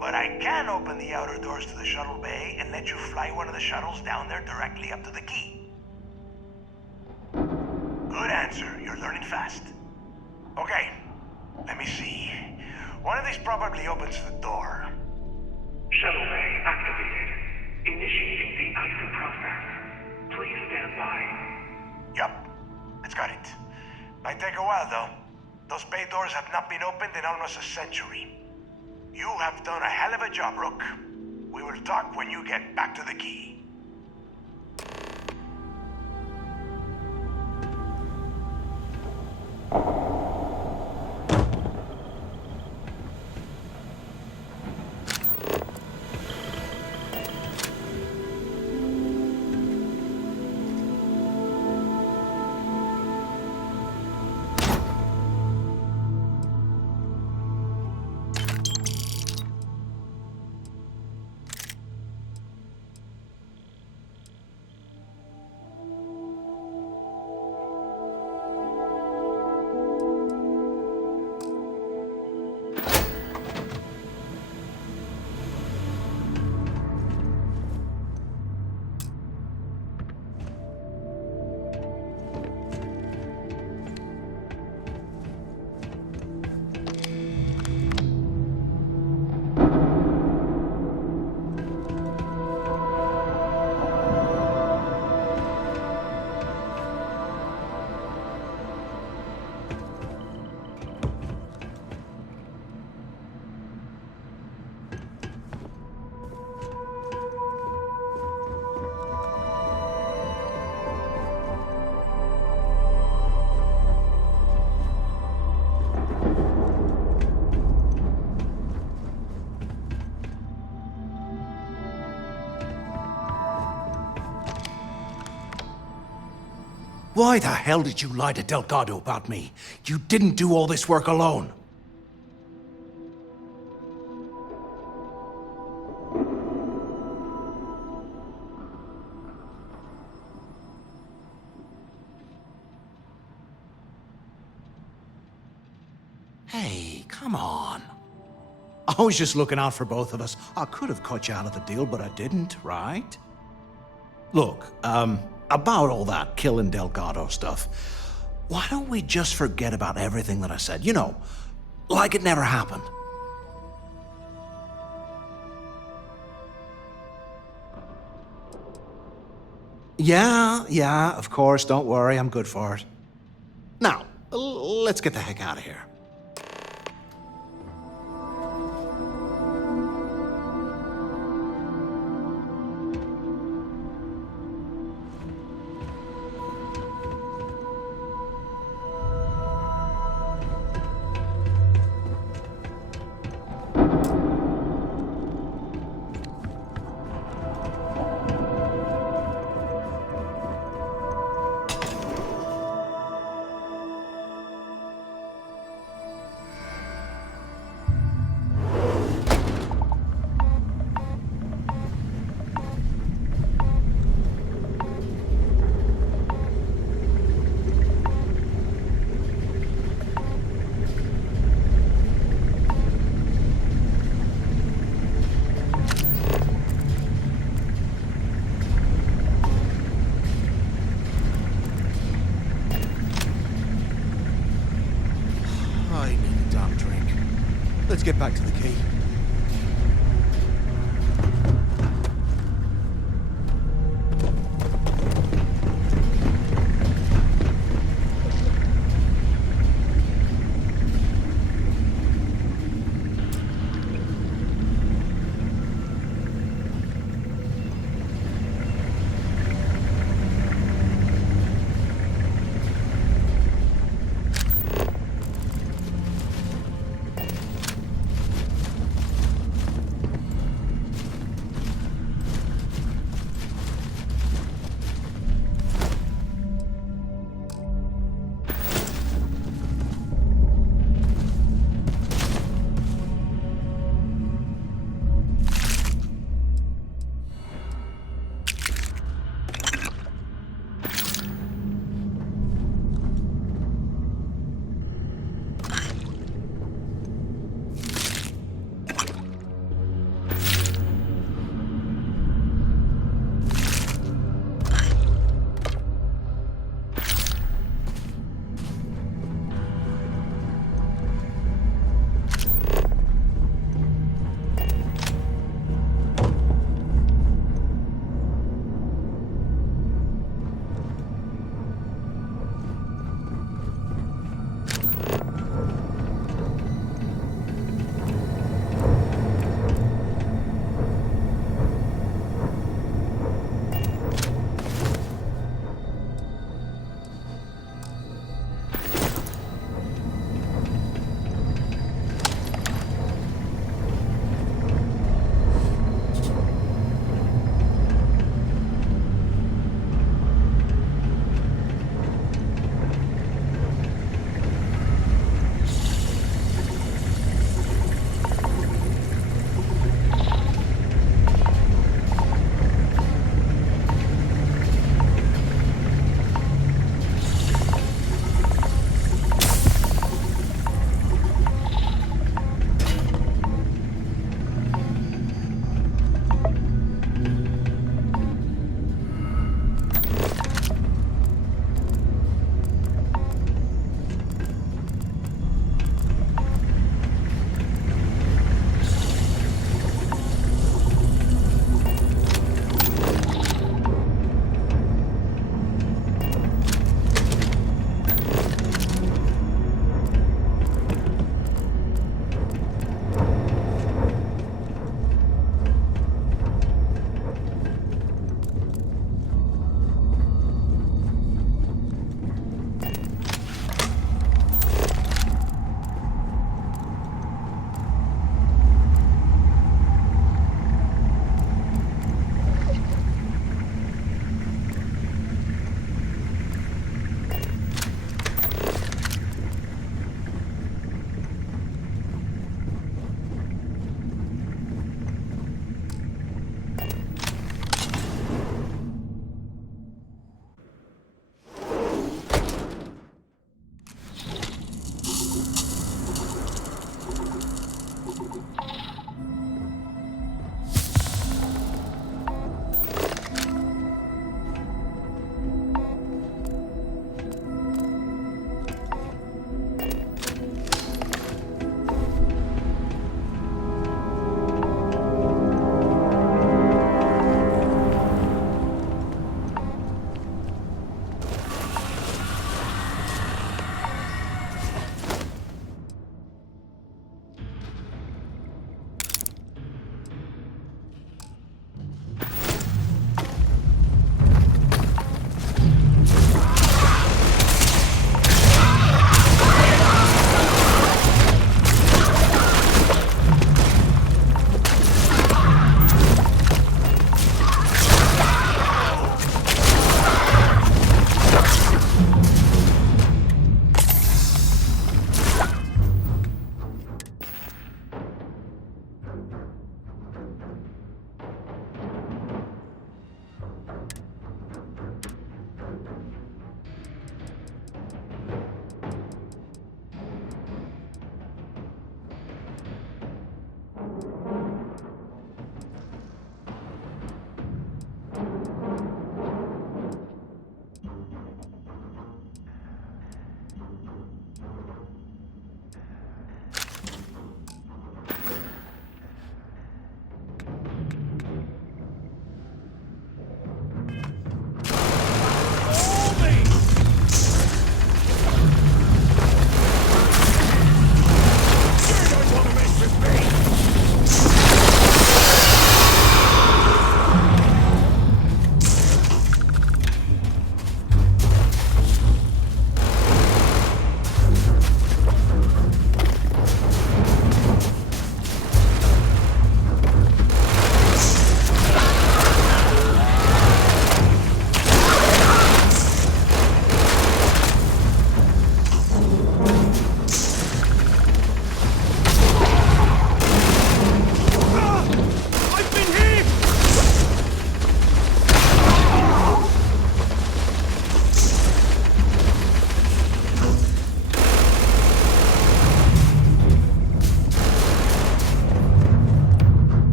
But I can open the outer doors to the shuttle bay and let you fly one of the shuttles down there directly up to the key. Good answer. You're learning fast. Okay, let me see. One of these probably opens the door. Shuttle bay activated. Initiating the ISO process. Please stand by. Yup, it's got it. Might take a while though. Those bay doors have not been opened in almost a century. You have done a hell of a job, Rook. We will talk when you get back to the key. Why the hell did you lie to Delgado about me? You didn't do all this work alone. Hey, come on. I was just looking out for both of us. I could have cut you out of the deal, but I didn't, right? Look, about all that killing Delgado stuff, why don't we just forget about everything that I said? You know, like it never happened. Yeah, of course, don't worry, I'm good for it. Now, let's get the heck out of here. Let's get back to the key.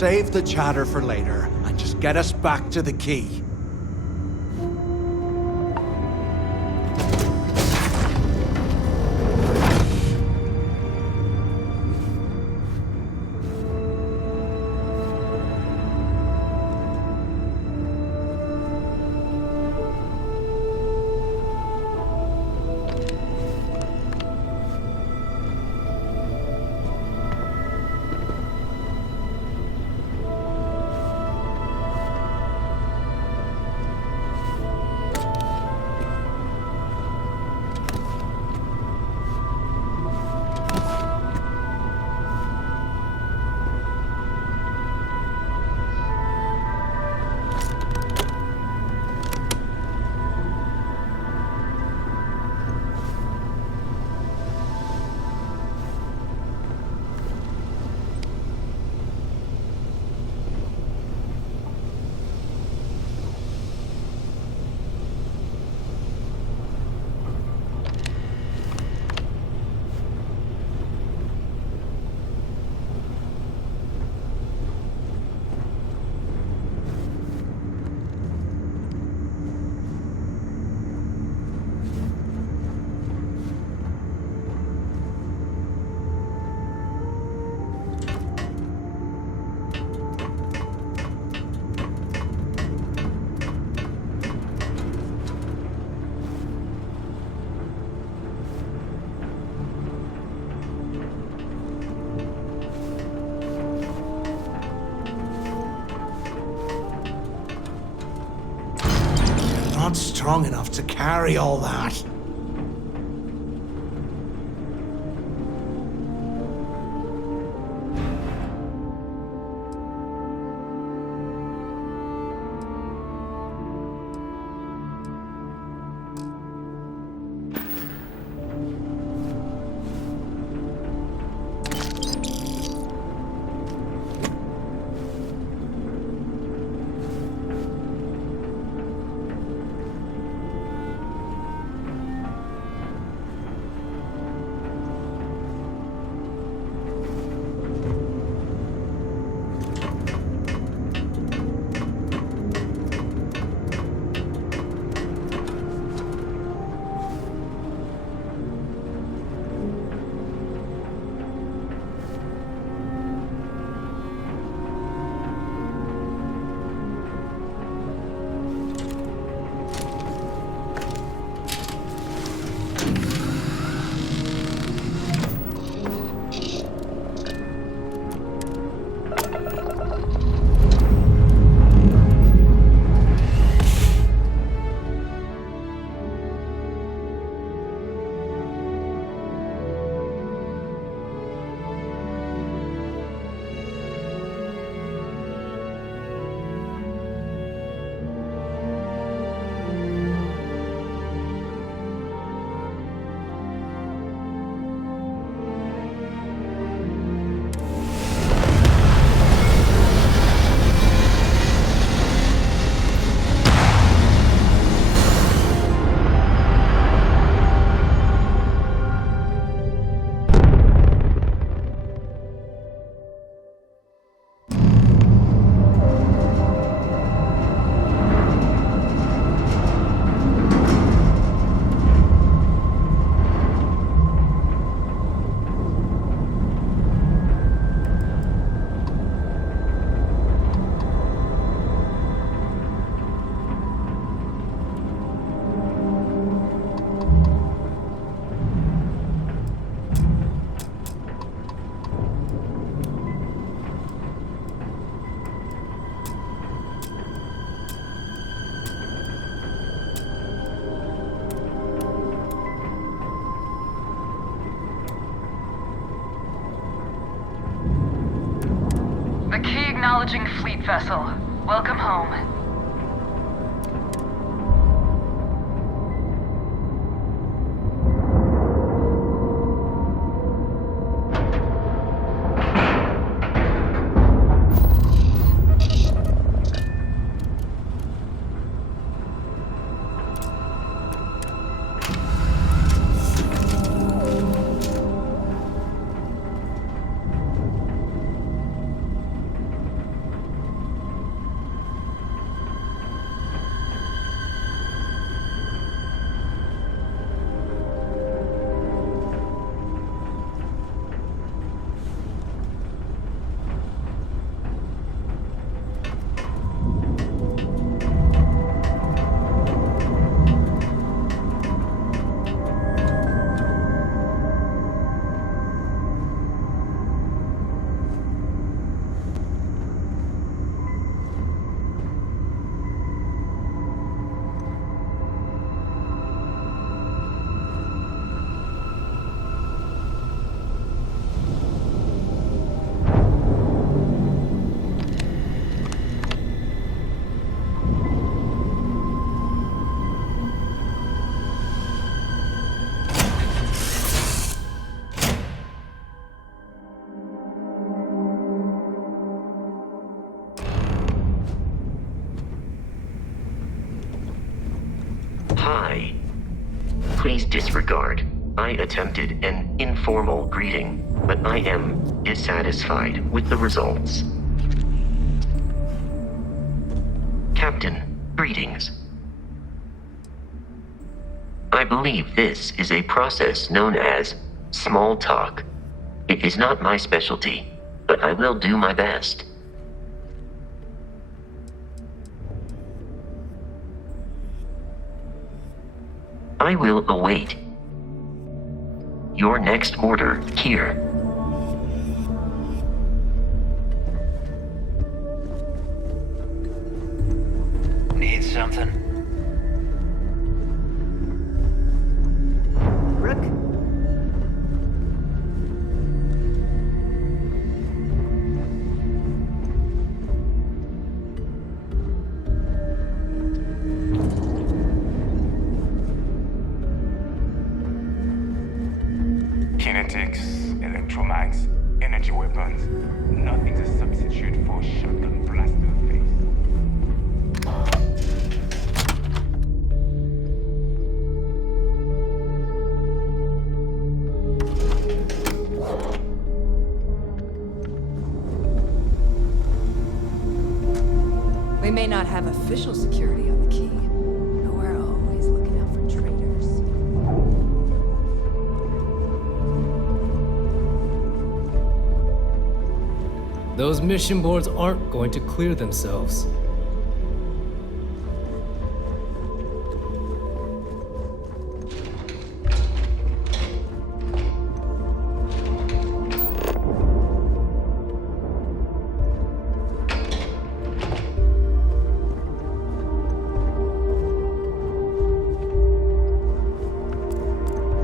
Save the chatter for later, and just get us back to the key. Not strong enough to carry all that. Acknowledging fleet vessel. Welcome home. Hi. Please disregard. I attempted an informal greeting, but I am dissatisfied with the results. Captain, greetings. I believe this is a process known as small talk. It is not my specialty, but I will do my best. I will await your next order here. Need something? Rook? Kinetics, electromags, energy weapons. Nothing's a substitute for shotgun blast to the face. We may not have official security on the key, but we're always looking out for traitors. Those mission boards aren't going to clear themselves.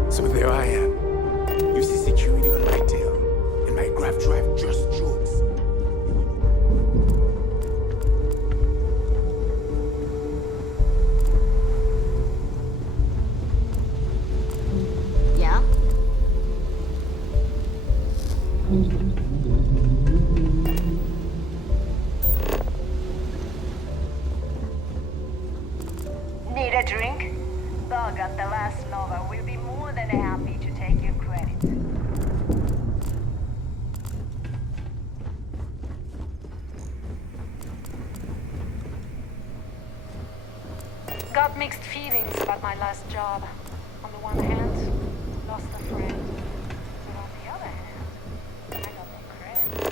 So there I am. You see security on my tail, and my grav drive just chokes. Yeah? Need a drink? Dog at the last Nova will be more than happy to take your credit. Got mixed feelings about my last job. On the one hand, lost a friend. But on the other hand, I got my credits.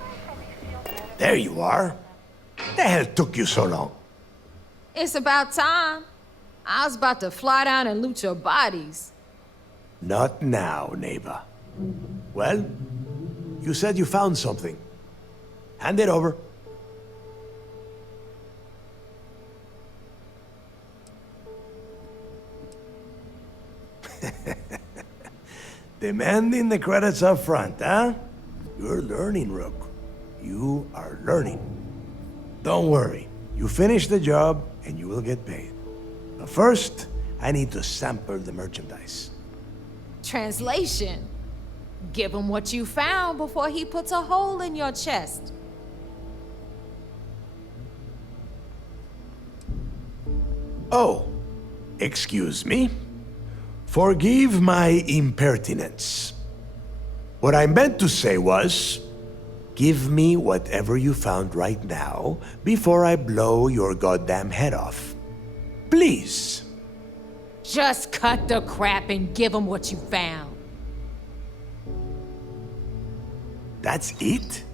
I probably feel better. There you are. The hell took you so long? It's about time. I was about to fly down and loot your bodies. Not now, neighbor. Well, you said you found something. Hand it over. Demanding the credits up front, huh? You're learning, Rook. You are learning. Don't worry. You finish the job, and you will get paid. But first, I need to sample the merchandise. Translation. Give him what you found before he puts a hole in your chest. Oh, excuse me. Forgive my impertinence. What I meant to say was, give me whatever you found right now before I blow your goddamn head off. Please. Just cut the crap and give him what you found. That's it?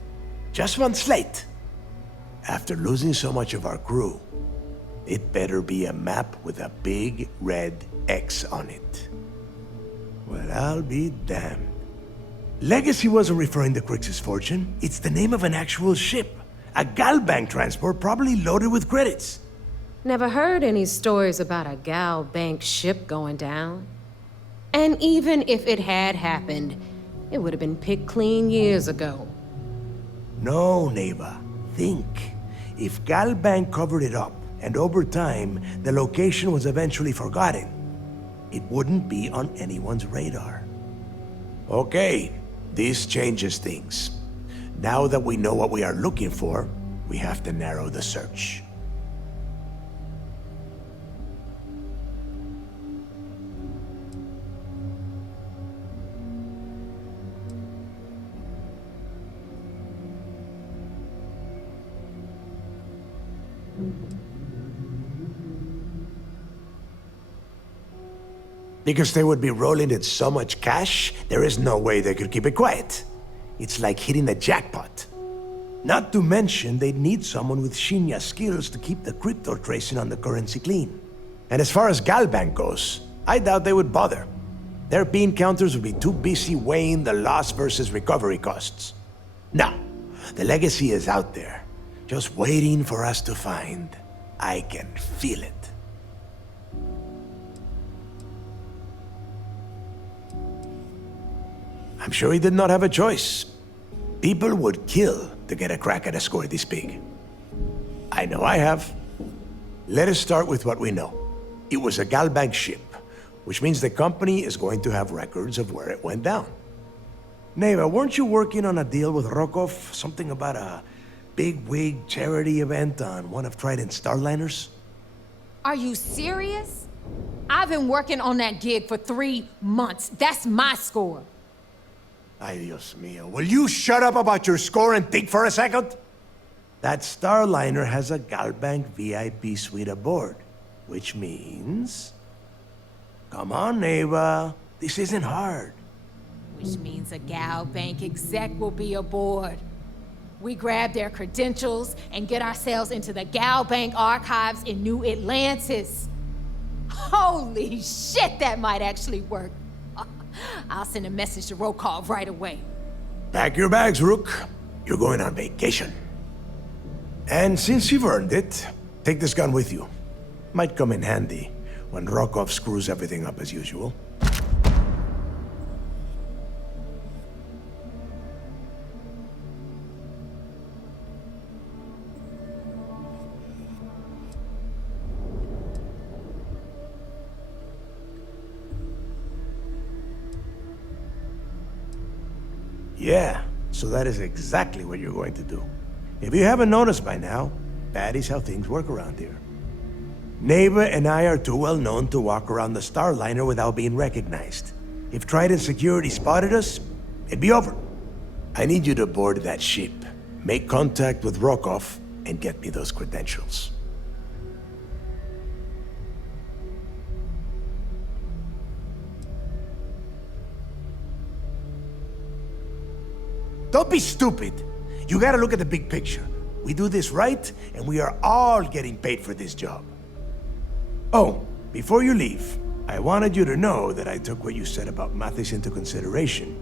Just one slate? After losing so much of our crew, it better be a map with a big red X on it. Well, I'll be damned. Legacy wasn't referring to Crix's fortune. It's the name of an actual ship. A Galbank transport probably loaded with credits. Never heard any stories about a Gal Bank ship going down. And even if it had happened, it would have been picked clean years ago. No, neighbor. Think. If Galbank covered it up, and over time, the location was eventually forgotten, it wouldn't be on anyone's radar. Okay, this changes things. Now that we know what we are looking for, we have to narrow the search. Because they would be rolling in so much cash, there is no way they could keep it quiet. It's like hitting the jackpot. Not to mention, they'd need someone with Shinya skills to keep the crypto tracing on the currency clean. And as far as Galbank goes, I doubt they would bother. Their bean counters would be too busy weighing the loss versus recovery costs. No, the legacy is out there, just waiting for us to find. I can feel it. I'm sure he did not have a choice. People would kill to get a crack at a score this big. I know I have. Let us start with what we know. It was a Galbank ship, which means the company is going to have records of where it went down. Neva, weren't you working on a deal with Rokov? Something about a big-wig charity event on one of Trident's Starliners? Are you serious? I've been working on that gig for 3 months. That's my score. Ay, Dios mío. Will you shut up about your score and think for a second? That Starliner has a Galbank VIP suite aboard, which means... Come on, Neva. This isn't hard. Which means a Galbank exec will be aboard. We grab their credentials and get ourselves into the Galbank archives in New Atlantis. Holy shit, that might actually work. I'll send a message to Rokov right away. Pack your bags, Rook. You're going on vacation. And since you've earned it, take this gun with you. Might come in handy when Rokov screws everything up as usual. Yeah, so that is exactly what you're going to do. If you haven't noticed by now, that is how things work around here. Neva and I are too well known to walk around the Starliner without being recognized. If Trident Security spotted us, it'd be over. I need you to board that ship, make contact with Rokov, and get me those credentials. Don't be stupid. You gotta look at the big picture. We do this right, and we are all getting paid for this job. Oh, before you leave, I wanted you to know that I took what you said about Mathis into consideration,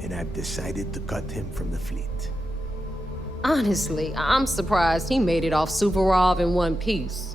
and I've decided to cut him from the fleet. Honestly, I'm surprised he made it off Suvorov in one piece.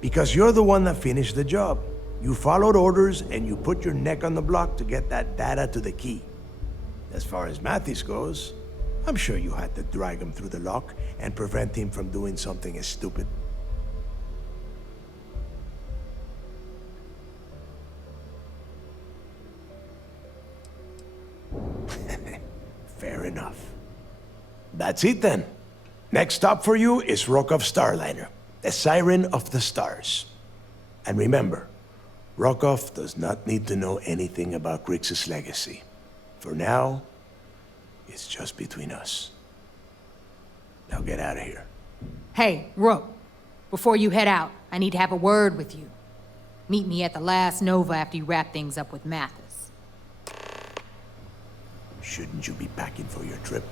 Because you're the one that finished the job. You followed orders and you put your neck on the block to get that data to the key. As far as Mathis goes, I'm sure you had to drag him through the lock and prevent him from doing something as stupid. Fair enough. That's it then. Next stop for you is Rokov Starliner, the Siren of the Stars. And remember, Rokov does not need to know anything about Grixis' legacy. For now, it's just between us. Now get out of here. Hey, Rook, before you head out, I need to have a word with you. Meet me at the last Nova after you wrap things up with Mathis. Shouldn't you be packing for your trip?